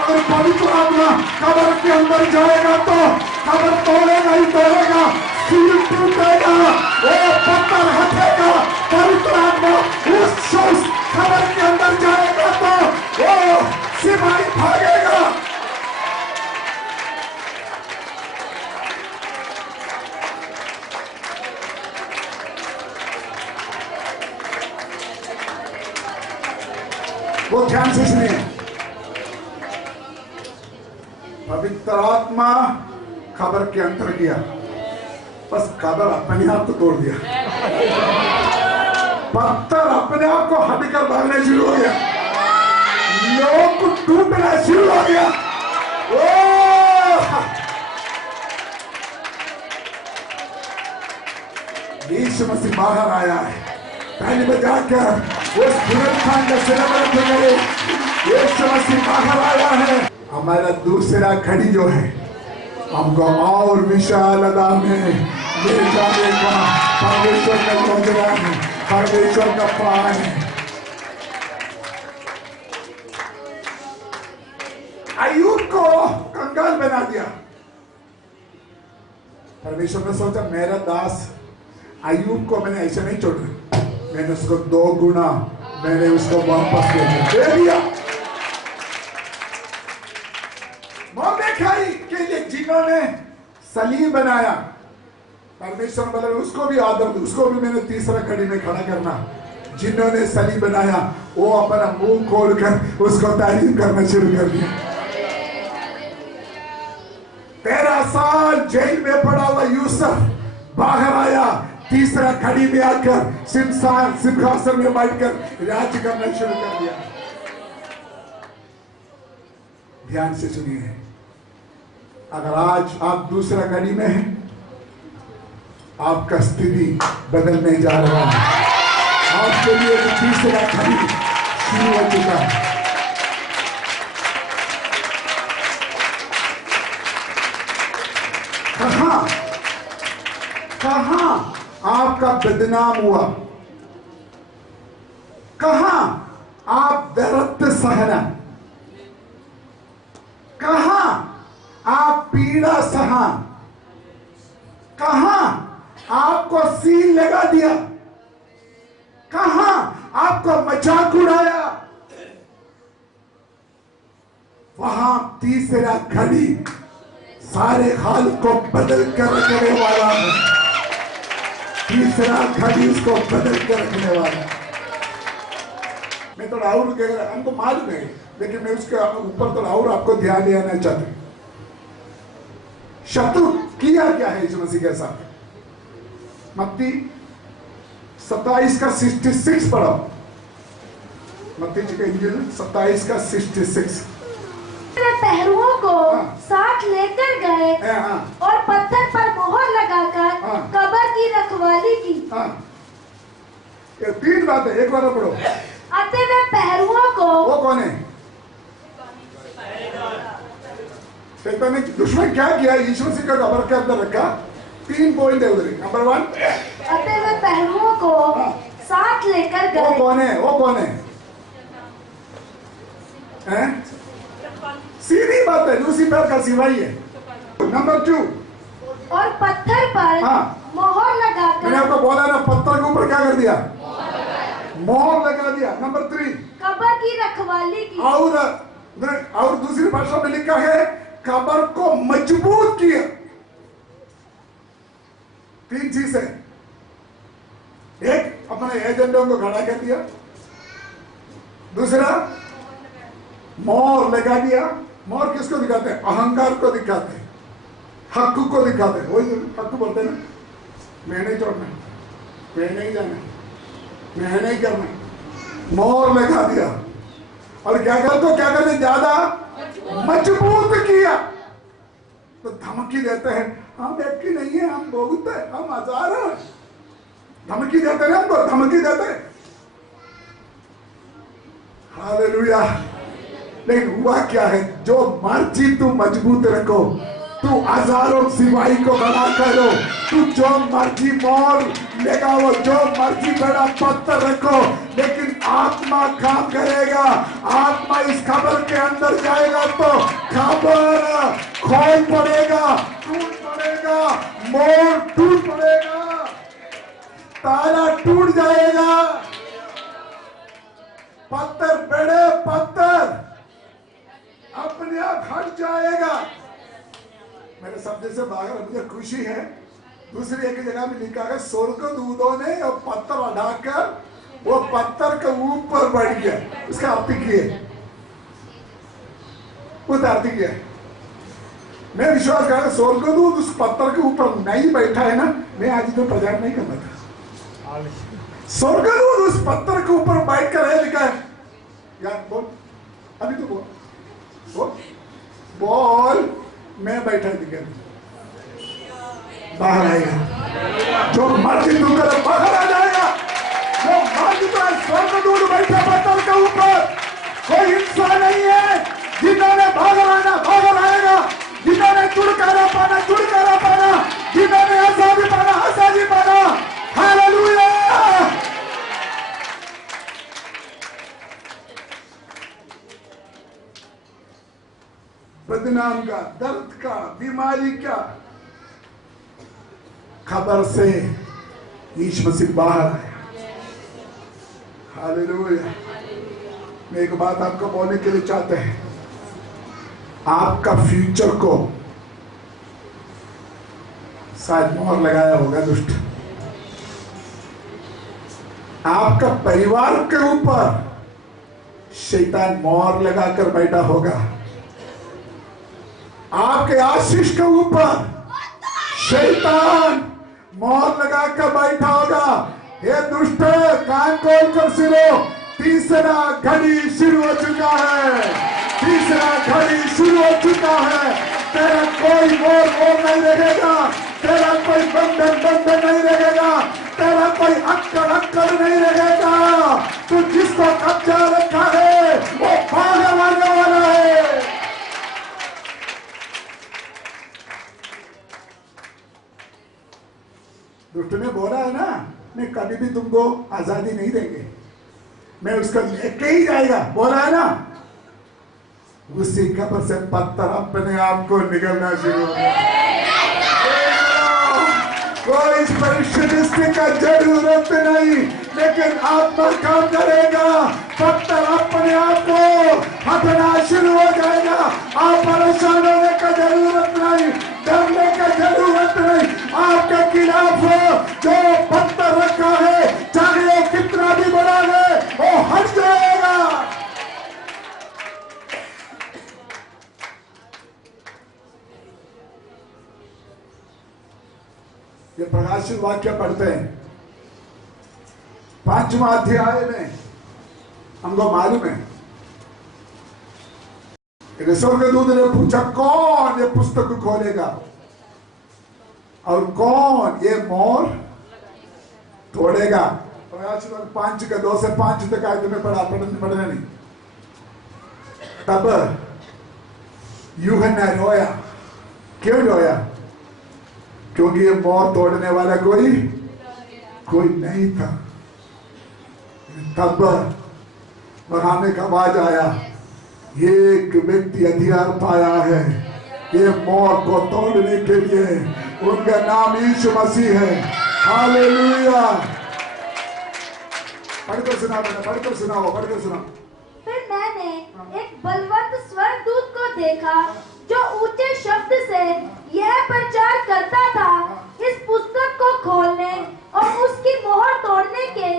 अगर पवित्र आत्मा कब्र के अंदर जाएगा तो कब्र तोड़ेगा ही तोड़ेगा, सील टूटेगा, पत्थर हटेगा। पवित्र आत्मा उस शख्स कब्र के अंदर जाएगा तो सिपाही भागेगा। वो ध्यान से सुनिए। पवित्र आत्मा कब्र के अंदर गया, बस कब्र अपने आप को तोड़ दिया। पत्थर अपने आप को हटकर भागने शुरू हो गया, लोग टूटना शुरू हो गया। यीशु मसीह बाहर आया है। पहले बजाकर उस पुनरुत्थान का सेलिब्रेट करें। यीशु मसीह बाहर आया है। हमारा दूसरा घड़ी जो है हमको और विशाल अदा में ले जाने का परमेश्वर का योजना है, परमेश्वर का प्लान है। अय्यूब को कंगाल बना दिया। परमेश्वर ने सोचा मेरा दास अय्यूब को मैंने ऐसे नहीं छोड़ा, मैंने उसको 2 गुना मैंने उसको वापस दे दिया। मोर्देखाई के लिए जिन्होंने सलीब बनाया, परमेश्वर बोला उसको भी आदर, उसको भी मैंने तीसरा घड़ी में खड़ा करना। जिन्होंने सलीब बनाया वो अपना मुंह खोलकर उसको तारीफ करना शुरू कर दिया। 13 साल जेल में पड़ा हुआ यूसुफ बाहर आया, तीसरा घड़ी में आकर सिंहासन में बैठकर राज्य करना शुरू कर दिया। ध्यान से सुनिए, अगर आज आप दूसरा घड़ी में हैं, आपका स्थिति बदलने जा रहा है। आपके लिए तो तीसरा घड़ी शुरू हो चुका है। कहां आपका बदनाम हुआ, कहां आप दर्द सहना, कहां आप पीड़ा सहा, कहां आपको सील लगा दिया, कहां आपको मजाक उड़ाया, वहां तीसरा घड़ी सारे हाल को बदल कर रखने वाला है। तीसरा घड़ी उसको बदल कर रखने वाला। मैं थोड़ा और हमको मालूम है, लेकिन मैं उसके ऊपर थोड़ा और आपको ध्यान देना चाहता हूं। शत्रु किया क्या है यीशु मसीह के साथ? मत्ती 27 का 66 पढ़ो। मत्ती जी का इंजील 27 का 66। वे पहरुओं को साथ लेकर गए और पत्थर पर मोहर लगाकर कब्र की रखवाली की। ये 3 बात है, एक बार पढ़ो। अतः वे पहरुओं को, वो कौन है? शैतान ने दुश्मन क्या किया? यीशु मसीह का कब्र के अंदर रखा। 3 पॉइंट है उधर। नंबर 1, अतः वे पहरुओं को साथ लेकर गए। वो कौन है? वो कौन है? सीधी बात है, लूसीफर का सिवाई है। नंबर 2, और पत्थर पर मोहर लगाकर, मैंने आपको बोला ना, पत्थर के ऊपर क्या कर दिया? मोहर लगा दिया। नंबर 3, कब्र की रखवाली की। और दूसरी भाषा में लिखा है कब्र को मजबूत किया। 3 चीज है। एक, अपने एजेंडों को खड़ा कर दिया। दूसरा, मोहर लगा दिया। मोहर किसको दिखाते हैं? अहंकार को दिखाते हैं, हक को दिखाते हैं। वही हक बोलते हैं ना, मैं नहीं छोड़ना, मैं नहीं जाना, मैं नहीं करना। मोहर लगा दिया। और क्या कर तो क्या करते? ज्यादा मजबूत किया। तो धमकी देते हैं, हम एक ही नहीं है, हम बहुत है, हम हजार हैं। धमकी देते हैं, हमको धमकी देते हैं। हालेलुया। लेकिन हुआ क्या है? जो मर्जी तू मजबूत रखो, तू हजारों सिपाही को बना करो, तू जो मर्जी मोहर लगाओ, जो मर्जी बड़ा पत्थर रखो, लेकिन आत्मा काम करेगा। आत्मा इस खबर के अंदर जाएगा तो खबर खोल पड़ेगा, टूट पड़ेगा, मोहर टूट पड़ेगा, ताला टूट जाएगा। पत्थर, बड़े पत्थर अपने आप हट जाएगा। मेरे शब्द से बाहर मुझे खुशी है। दूसरी एक जगह में लिखा है, स्वर्गदूतों ने पत्थर उठाकर वो पत्थर के ऊपर बढ़ गया। उसका अर्थ किए, उस अर्थ किया। मैं विश्वास करता, स्वर्गदूत उस पत्थर के ऊपर नहीं बैठा है ना, मैं आज तो प्रचार नहीं करना था। स्वर्गदूत उस पत्थर के ऊपर बैठ कर है, लिखा है। यार बोल, अभी तो बोल, बोल। मैं बैठा दिखा, बाहर आएगा। जो मर्जी तू करे बाहर आ जाएगा। जो मर्जी तो स्वर्गदूत बैठा पत्थर के ऊपर। कोई इंसान नहीं है जिन्होंने बाहर आना, बाहर आएगा। जिन्होंने छुटकारा पाना, छुटकारा पाना। जिन्होंने आजादी पाना, आजादी पाना। हालेलुया। बदनाम का, दर्द का, बीमारी का खबर से यीशु मसीह बाहर आया। हालेलुया। मैं एक बात आपको बोलने के लिए चाहते हैं, आपका फ्यूचर को शायद मोहर लगाया होगा दुष्ट। आपका परिवार के ऊपर शैतान मोहर लगाकर बैठा होगा। आपके आशीष के ऊपर शैतान मोहर लगाकर बैठा होगा। ये दुष्ट, कान खोल कर सुनो, तीसरा घड़ी शुरू हो चुका है। तीसरा घड़ी शुरू हो चुका है। तेरा कोई मोर नहीं रहेगा, तेरा कोई बंधन नहीं रहेगा, तेरा कोई अक्कड़ नहीं रहेगा। तू जिसको कब्जा रखा है वो भागने वाला है। दुष्ट ने बोला है ना, मैं कभी भी तुमको आजादी नहीं देंगे, मैं उसका लेके ही जाएगा, बोला है ना। उसी खबर से पत्थर अपने आप को निकलना शुरू हो गया। कोई स्पेशलिस्ट का जरूरत नहीं, लेकिन आत्मा काम करेगा। पत्थर अपने आप को हटना शुरू हो जाएगा। आप परेशान होने का जरूरत नहीं, डरने का जरूरत नहीं। आपके खिलाफ जो पत्थर रखा है, चाहे वो कितना भी बड़ा है, वो हट जाएगा। आशीष वाक्य पढ़ते हैं 5वां अध्याय में, हमको मालूम है स्वर्गदूत ने पूछा कौन ये पुस्तक खोलेगा और कौन ये मोहर तोड़ेगा। तो आशीष 5 के 2 से 5 तक आयत में पढ़ने नहीं। तब यूहन्ना रोया। क्यों रोया? क्योंकि ये मोहर तोड़ने वाला कोई नहीं था। तब वहां में आवाज आया, एक व्यक्ति अधिकार पाया है ये मोहर को तोड़ने के लिए, उनका नाम यीशु मसीह है। हालेलुया। पढ़कर सुनाओ, पढ़कर सुनाओ। फिर मैंने एक बलवंत स्वर्गदूत को देखा जो ऊंचे शब्द से यह प्रचार करता था, इस पुस्तक को खोलने और उसकी मोहर तोड़ने के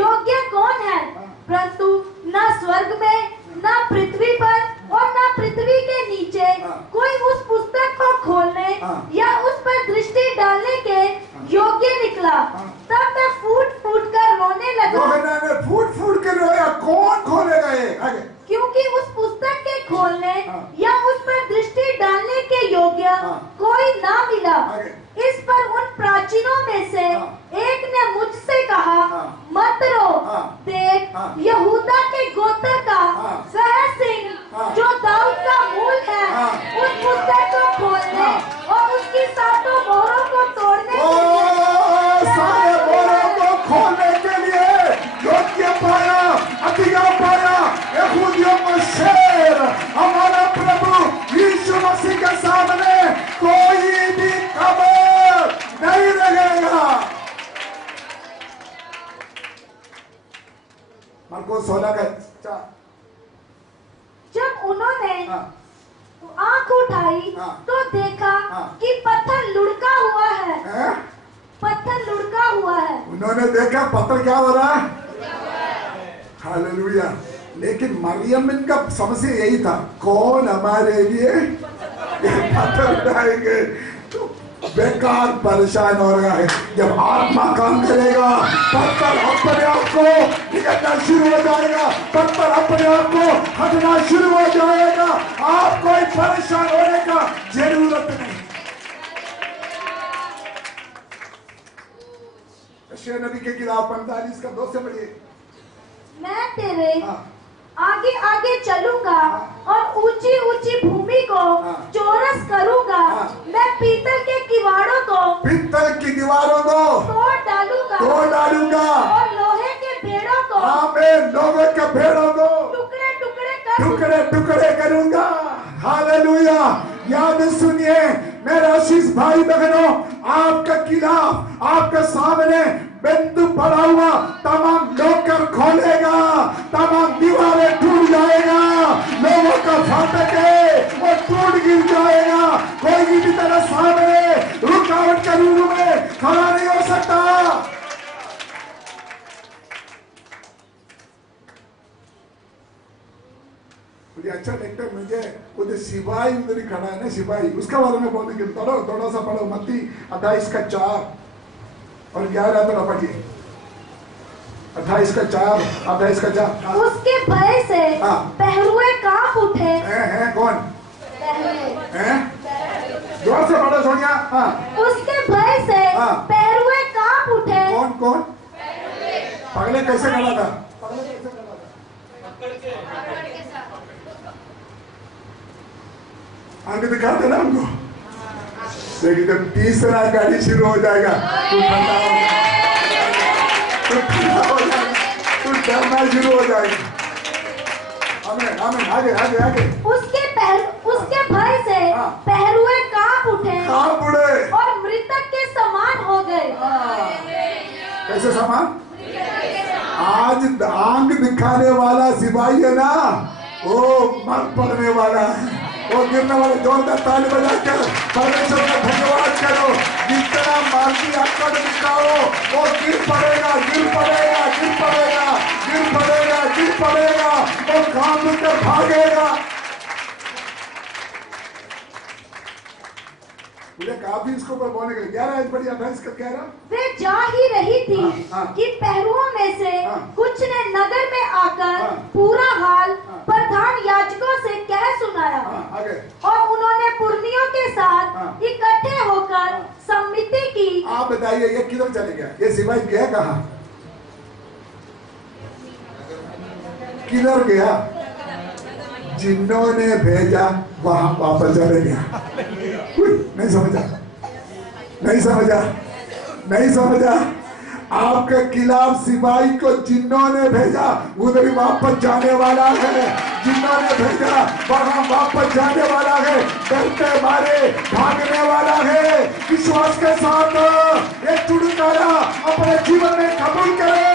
योग्य कौन है, परंतु न स्वर्ग में, न पृथ्वी पर और न पृथ्वी के नीचे कोई उस पुस्तक को खोलने या उस पर दृष्टि डालने के योग्य निकला। तब मैं फूट फूट कर रोने लगा। फूट कर रोया। कौन खोलेगा ये? आगे। क्योंकि उस पुस्तक के खोलने या उस पर दृष्टि डालने के योग्य कोई ना मिला। इस पर उन प्राचीनों में से एक ने मुझसे कहा, मत रो, देख यहूदा के गोत्र का वह सिंह जो दाऊद का मूल है, उस पुस्तक को खोलने और उसकी 7 मोहरों को तोड़ने सारे मोहरों को खोलने के लिए योग्य पाया, अधिकार पाया यहूदियों का शेर हमारा प्रभु यीशु मसीह के सामने कोई भी खबर नहीं रहेगा। मरकुस 16 जब उन्होंने आंख उठाई तो देखा कि पत्थर लुढ़का हुआ है। पत्थर लुढ़का हुआ है। उन्होंने देखा पत्थर क्या हो रहा है? हालेलुया। लेकिन मरियम का समस्या यही था, कौन हमारे लिए पत्थर उठाएंगे? तो बेकार परेशान हो रहा है। जब आत्मा काम करेगा पत्थर अपने आप को निकलना शुरू हो जाएगा, पत्थर अपने आप को हटना शुरू हो जाएगा। आप कोई परेशान होने का जरूरत नहीं। यशायाह नबी की किताब 45 का 2 से पढ़िए। मैं तेरे आगे आगे चलूंगा और ऊंची ऊंची भूमि को चौरस करूंगा। मैं पीतल की दीवारों को तोड़ डालूंगा और लोहे के भेड़ों को लोहे के भेड़ों को टुकड़े करूंगा। हालेलुया। याद सुनिए मेरे आशीष भाई बहनों, आपका खिलाफ आपके सामने बिंदु पड़ा हुआ तमाम लोकर खोलेगा, तमाम दीवारें टूट जाएगा, लोगों का फाटक है वो टूट गिर जाएगा। कोई भी तरह सामने रुकावट के रूप में खड़ा नहीं हो सकता। मुझे अच्छा लगता है, मुझे उधर सिपाही उधर ही खड़ा है ना, सिपाही, उसका बारे में बोलने के थोड़ा सा पढ़ो। मत्ती 28 का 4 और 11 तो पढ़िए। 28 का 4, 28 का 4। उसके भय से पहरुए कांप उठे। कौन? जोर से पढ़ो सोनिया। उसके भय से पहरुए कांप उठे। कौन? पगले कैसे खड़ा था? आगे दिखाते ना हमको। लेकिन जब तीसरा गाड़ी शुरू हो जाएगा तो डरना शुरू हो जाएगा। हमें आगे। उसके भय से पहरुए कांप उठे और मृतक के समान हो गए। कैसे समान? आज आंख दिखाने वाला सिपाही है ना, वो मर पड़ने वाला है, वो गिरने वाले। जोरदार ताली बजाकर परमेश्वर का धन्यवाद करो। जितना मार्गी आपका दिखाओ वो गिर पड़ेगा, वो काम कर भागेगा। मुझे कहा काफी इसको ऊपर बोलने के लिए 11 बढ़िया 28 का 11। वे जा ही रही थी कि पहरुओं में से कुछ ने नगर में आकर पूरा हाल प्रधान याजकों से कह सुनाया। आगे। और उन्होंने पुरनियों के साथ इकट्ठे होकर सम्मति की। आप बताइए ये किधर चले गया? ये सिपाही गया कहाँ? किधर गया? जिन्होंने भेजा वहां वापस चले गया। नहीं समझा, नहीं समझा, नहीं समझा। आपके खिलाफ सिपाही को जिन्होंने भेजा उधर ही वापस जाने वाला है। जिन्होंने भेजा वहां वापस जाने वाला है। डरते मारे भागने वाला है। विश्वास के साथ ये छुटकारा अपने जीवन में कबूल करे।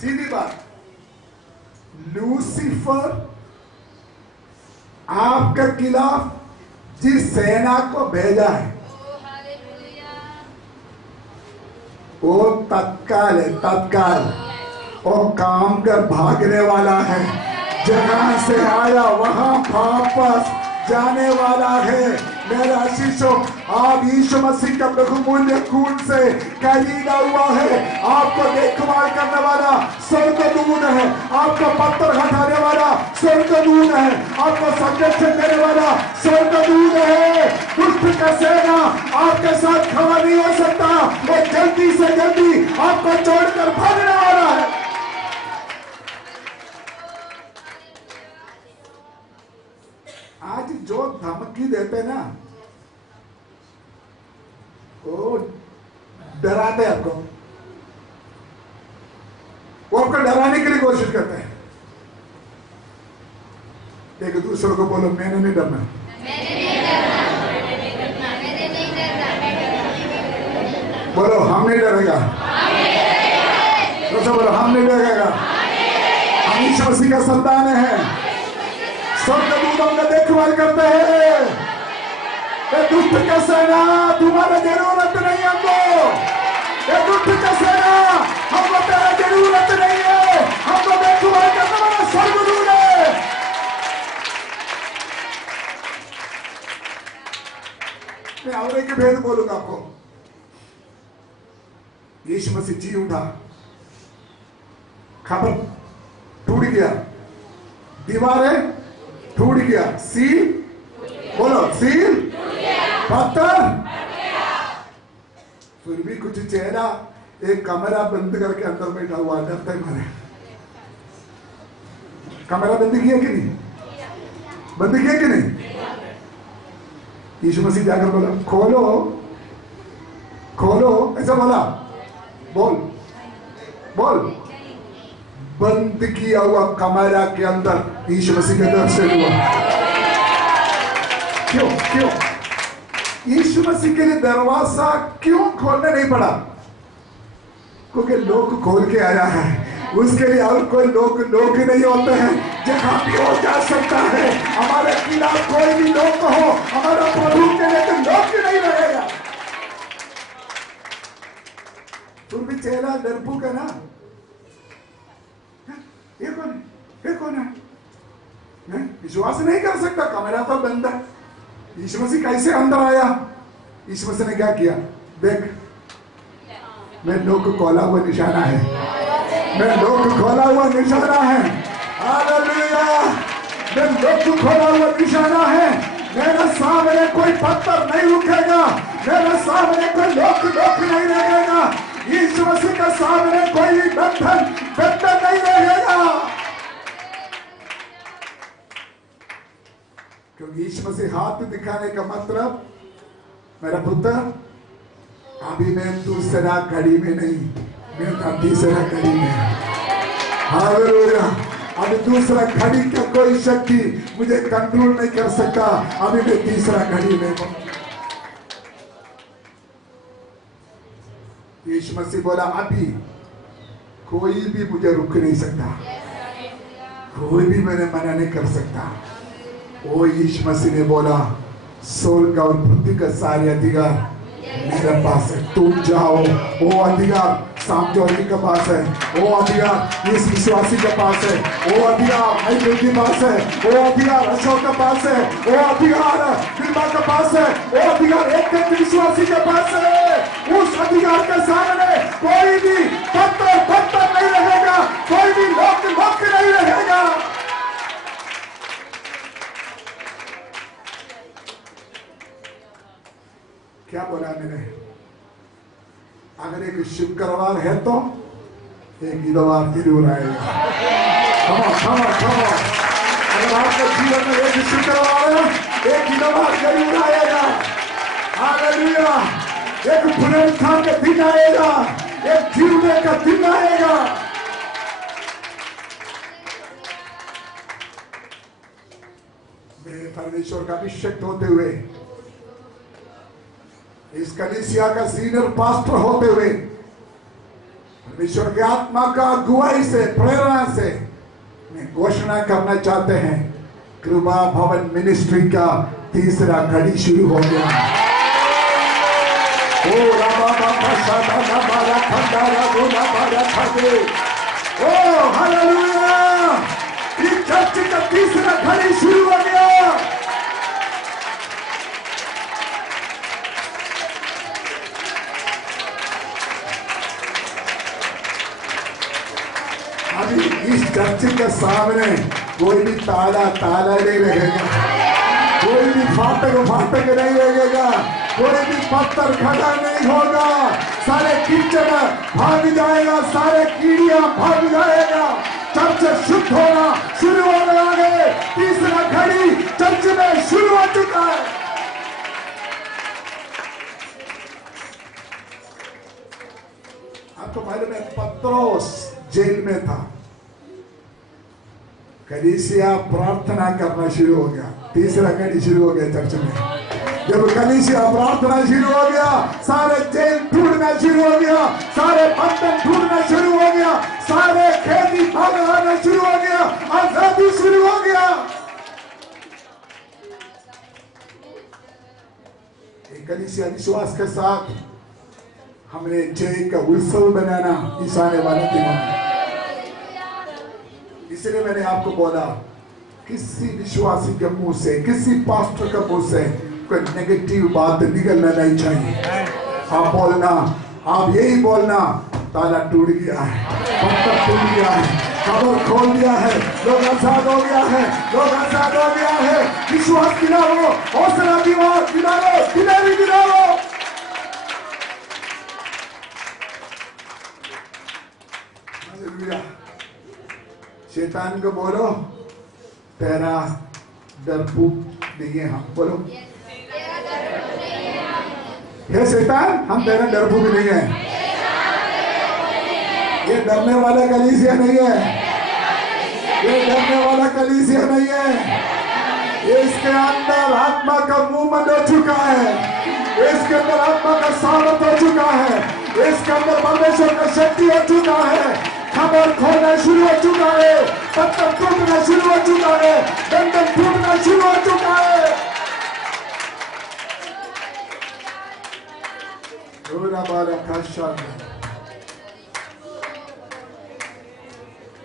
सीधी बात, लूसीफर आपके खिलाफ जिस सेना को भेजा है वो तत्काल है, तत्काल। वो काम कर भागने वाला है। जहां से आया वहां वापस जाने वाला है। मेरा शिष्यों, आप यीशु मसीह का बहुमूल्य खून से खरीदा हुआ है। आपको देखभाल करने वाला स्वर्गदूत है। आपको पत्थर हटाने वाला स्वर्गदूत है। आपको संरक्षण देने वाला स्वर्गदूत है। दुष्ट का सेना आपके साथ खड़ा नहीं हो सकता। वो जल्दी से जल्दी आपको छोड़कर भागने वाला है। आज जो धमकी देते ना वो डराते आपको, वो आपको डराने के लिए कोशिश करते हैं। एक दूसरे को बोलो मैंने नहीं डरना, बोलो हम नहीं डरेगा, तो बोलो हम नहीं डरेगा। हम यीशु मसीह का संतान है। स्वर्गदूतों का देखभाल करते हैं। दुष्ट का सेना तुम्हारा जरूरत नहीं हमको। ये दुष्ट का सेना हमको तेरा जरूरत नहीं है। हमको देखभाल करने वाला स्वर्गदूत है। मैं और एक भेद बोलूंगा आपको। यीशु मसीह जी उठा, खबर टूट गया, दीवारें टूट गया, सील बोलो सील पत्थर। फिर भी कुछ चेहरा एक कमरा बंद करके अंदर बैठा हुआ, डरते मारे। कमरा बंद किया कि नहीं? बंद किया कि नहीं? यीशु मसीह जाकर बोला खोलो खोलो, ऐसा बोला, बोल बोल। बंद किया हुआ कमरा के अंदर यीशु मसीह का दर्शन हुआ। क्यों क्यों? यीशु मसीह के लिए दरवाजा क्यों खोलना नहीं पड़ा? क्योंकि लोग खोल के आया है। उसके लिए और कोई लोग नहीं होते हैं। जहां भी हो जा सकता है। हमारे खिलाफ कोई भी लोग हो, हमारा प्रभु के लिए तो लोग नहीं रहेगा। तुम भी चेहरा डरपोक है ना? ये कौन है? ये कौन है? विश्वास नहीं कर सकता, कमरा तो बंद है। यीशु मसीह कैसे अंदर आया? यीशु मसीह ने क्या किया? देख, मैं लोग खोला हुआ निशाना है। मैं लोग खोला हुआ निशाना है। हालेलुया! मैं लोग खोला हुआ निशाना है। मेरे सामने कोई पत्थर नहीं रुकेगा। मेरे सामने कोई लोग नहीं रहेगा। यीशु मसीह के सामने कोई बंधन नहीं रहेगा। क्योंकि यीशु मसीह हाथ दिखाने का मतलब, मेरा पुत्र अभी मैं दूसरा घड़ी में नहीं, मैं तीसरा घड़ी में। हालेलुया! अभी दूसरा घड़ी का कोई शक्ति मुझे कंट्रोल नहीं कर सकता। अभी मैं तीसरा घड़ी में हूं। यीशु मसीह बोला अभी कोई भी मुझे रुक नहीं सकता, कोई भी मैंने मना नहीं कर सकता। वो यीशु मसीह ने बोला स्वर्ग और पृथ्वी का सारे अधिकार मेरे पास है। तुम जाओ, वो अधिकार सामचौरी के पास है, वो अधिकार इस विश्वासी के पास है, वो अधिकार माइकल के पास है, वो अधिकार अशोक के पास है, वो अधिकार बिल्बा के पास है, वो अधिकार एक विश्वासी के पास है। उस अधिकार के सामने कोई भी पत्थर नहीं रहेगा, कोई भी लोक नहीं रहेगा। क्या बोला मैंने? अगर एक शुक्रवार है तो एक इतवार जरूर आएगा। अगर आपके जीवन में एक शुक्रवार है, एक इतवार जरूर आएगा। हालेलुया। एक पुनरुत्थान का दिन आएगा, एक जीवने का दिन आएगा। मेरे परमेश्वर का अभिषेक होते हुए, इस कलीसिया का सीनियर पास्टर होते हुए, परमेश्वर की आत्मा का अगुवाई से, प्रेरणा से मैं घोषणा करना चाहते हैं, कृपा भवन मिनिस्ट्री का तीसरा कड़ी शुरू हो गया। ओ हालेलुया, इस चर्च का तीसरा कड़ी शुरू हो गया। अभी इस चर्च के सामने कोई भी ताला नहीं रहेगा, कोई भी फाटक नहीं रहेगा, कोई भी पत्थर खड़ा नहीं होगा। सारे कीचड़ भाग जाएगा, सारे कीड़ियां भाग जाएगा। चर्च शुद्ध होना शुरू होने लगे। तीसरा घड़ी चर्च में शुरू हो चुका है। आपको मालूम है, पत्रोस जेल में था, कलीसिया प्रार्थना करना शुरू हो गया। तीसरा कड़ी शुरू हो गया चर्च में। जब कलीसिया प्रार्थना शुरू हो गया, सारे जेल टूटना शुरू हो गया, सारे बंधन टूटना शुरू हो गया, सारे खेती भागना शुरू हो गया, आजादी शुरू हो गया। कलीसिया विश्वास के साथ हमने जय का उत्सव बनाना इस आने वाले दिनों में। इसलिए मैंने आपको बोला, किसी विश्वासी के मुंह से, किसी पास्टर के मुंह से कोई नेगेटिव बात निकलना नहीं चाहिए। आप बोलना, आप यही बोलना, ताला टूट गया है, पत्थर टूट गया है, खबर खोल दिया है, लोग आजाद हो गया है, लोग आजाद हो गया है। विश्वास दिलाओ, हौसला दिलाओ, दिलावी दिलाओ। शैतान को बोलो, तेरा डरपोक नहीं है। हम बोलो, हे शैतान, हम तेरा डरपोक नहीं है। ये डरने वाला कलीसिया नहीं है, ये डरने वाला कलीसिया नहीं है। इसके अंदर आत्मा का मूवमेंट हो चुका है, इसके अंदर आत्मा का सामर्थ हो चुका है, इसके अंदर परमेश्वर का शक्ति हो चुका है। खबर खोलना शुरू हो चुका है, पत्थर टूटना शुरू हो चुका है, बंधन टूटना शुरू हो चुका है।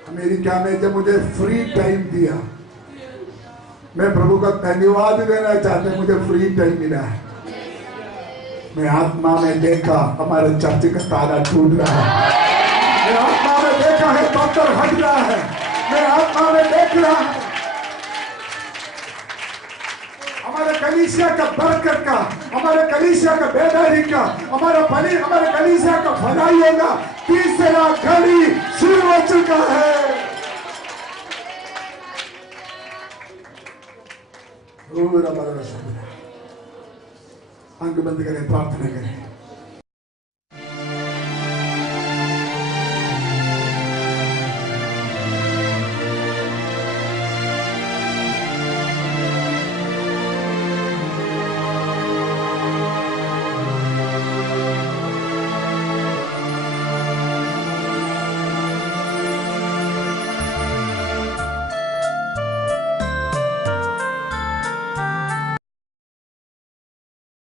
अमेरिका में जब मुझे फ्री टाइम दिया, मैं प्रभु का धन्यवाद देना चाहता हूं, मुझे फ्री टाइम मिला है। मैं आत्मा में देखा हमारे चर्च का ताला टूट रहा है, मैं आत्मा में देखा है पत्थर हट रहा है, मैं आत्मा में देख रहा है। हमारे कलीसिया का बरकत का, हमारे कलीसिया का बेदारी का, हमारे कलीसिया का भलाई होगा। तीसरा घड़ी शुरू हो चुका है। अंग बंद करें, प्रार्थना करें।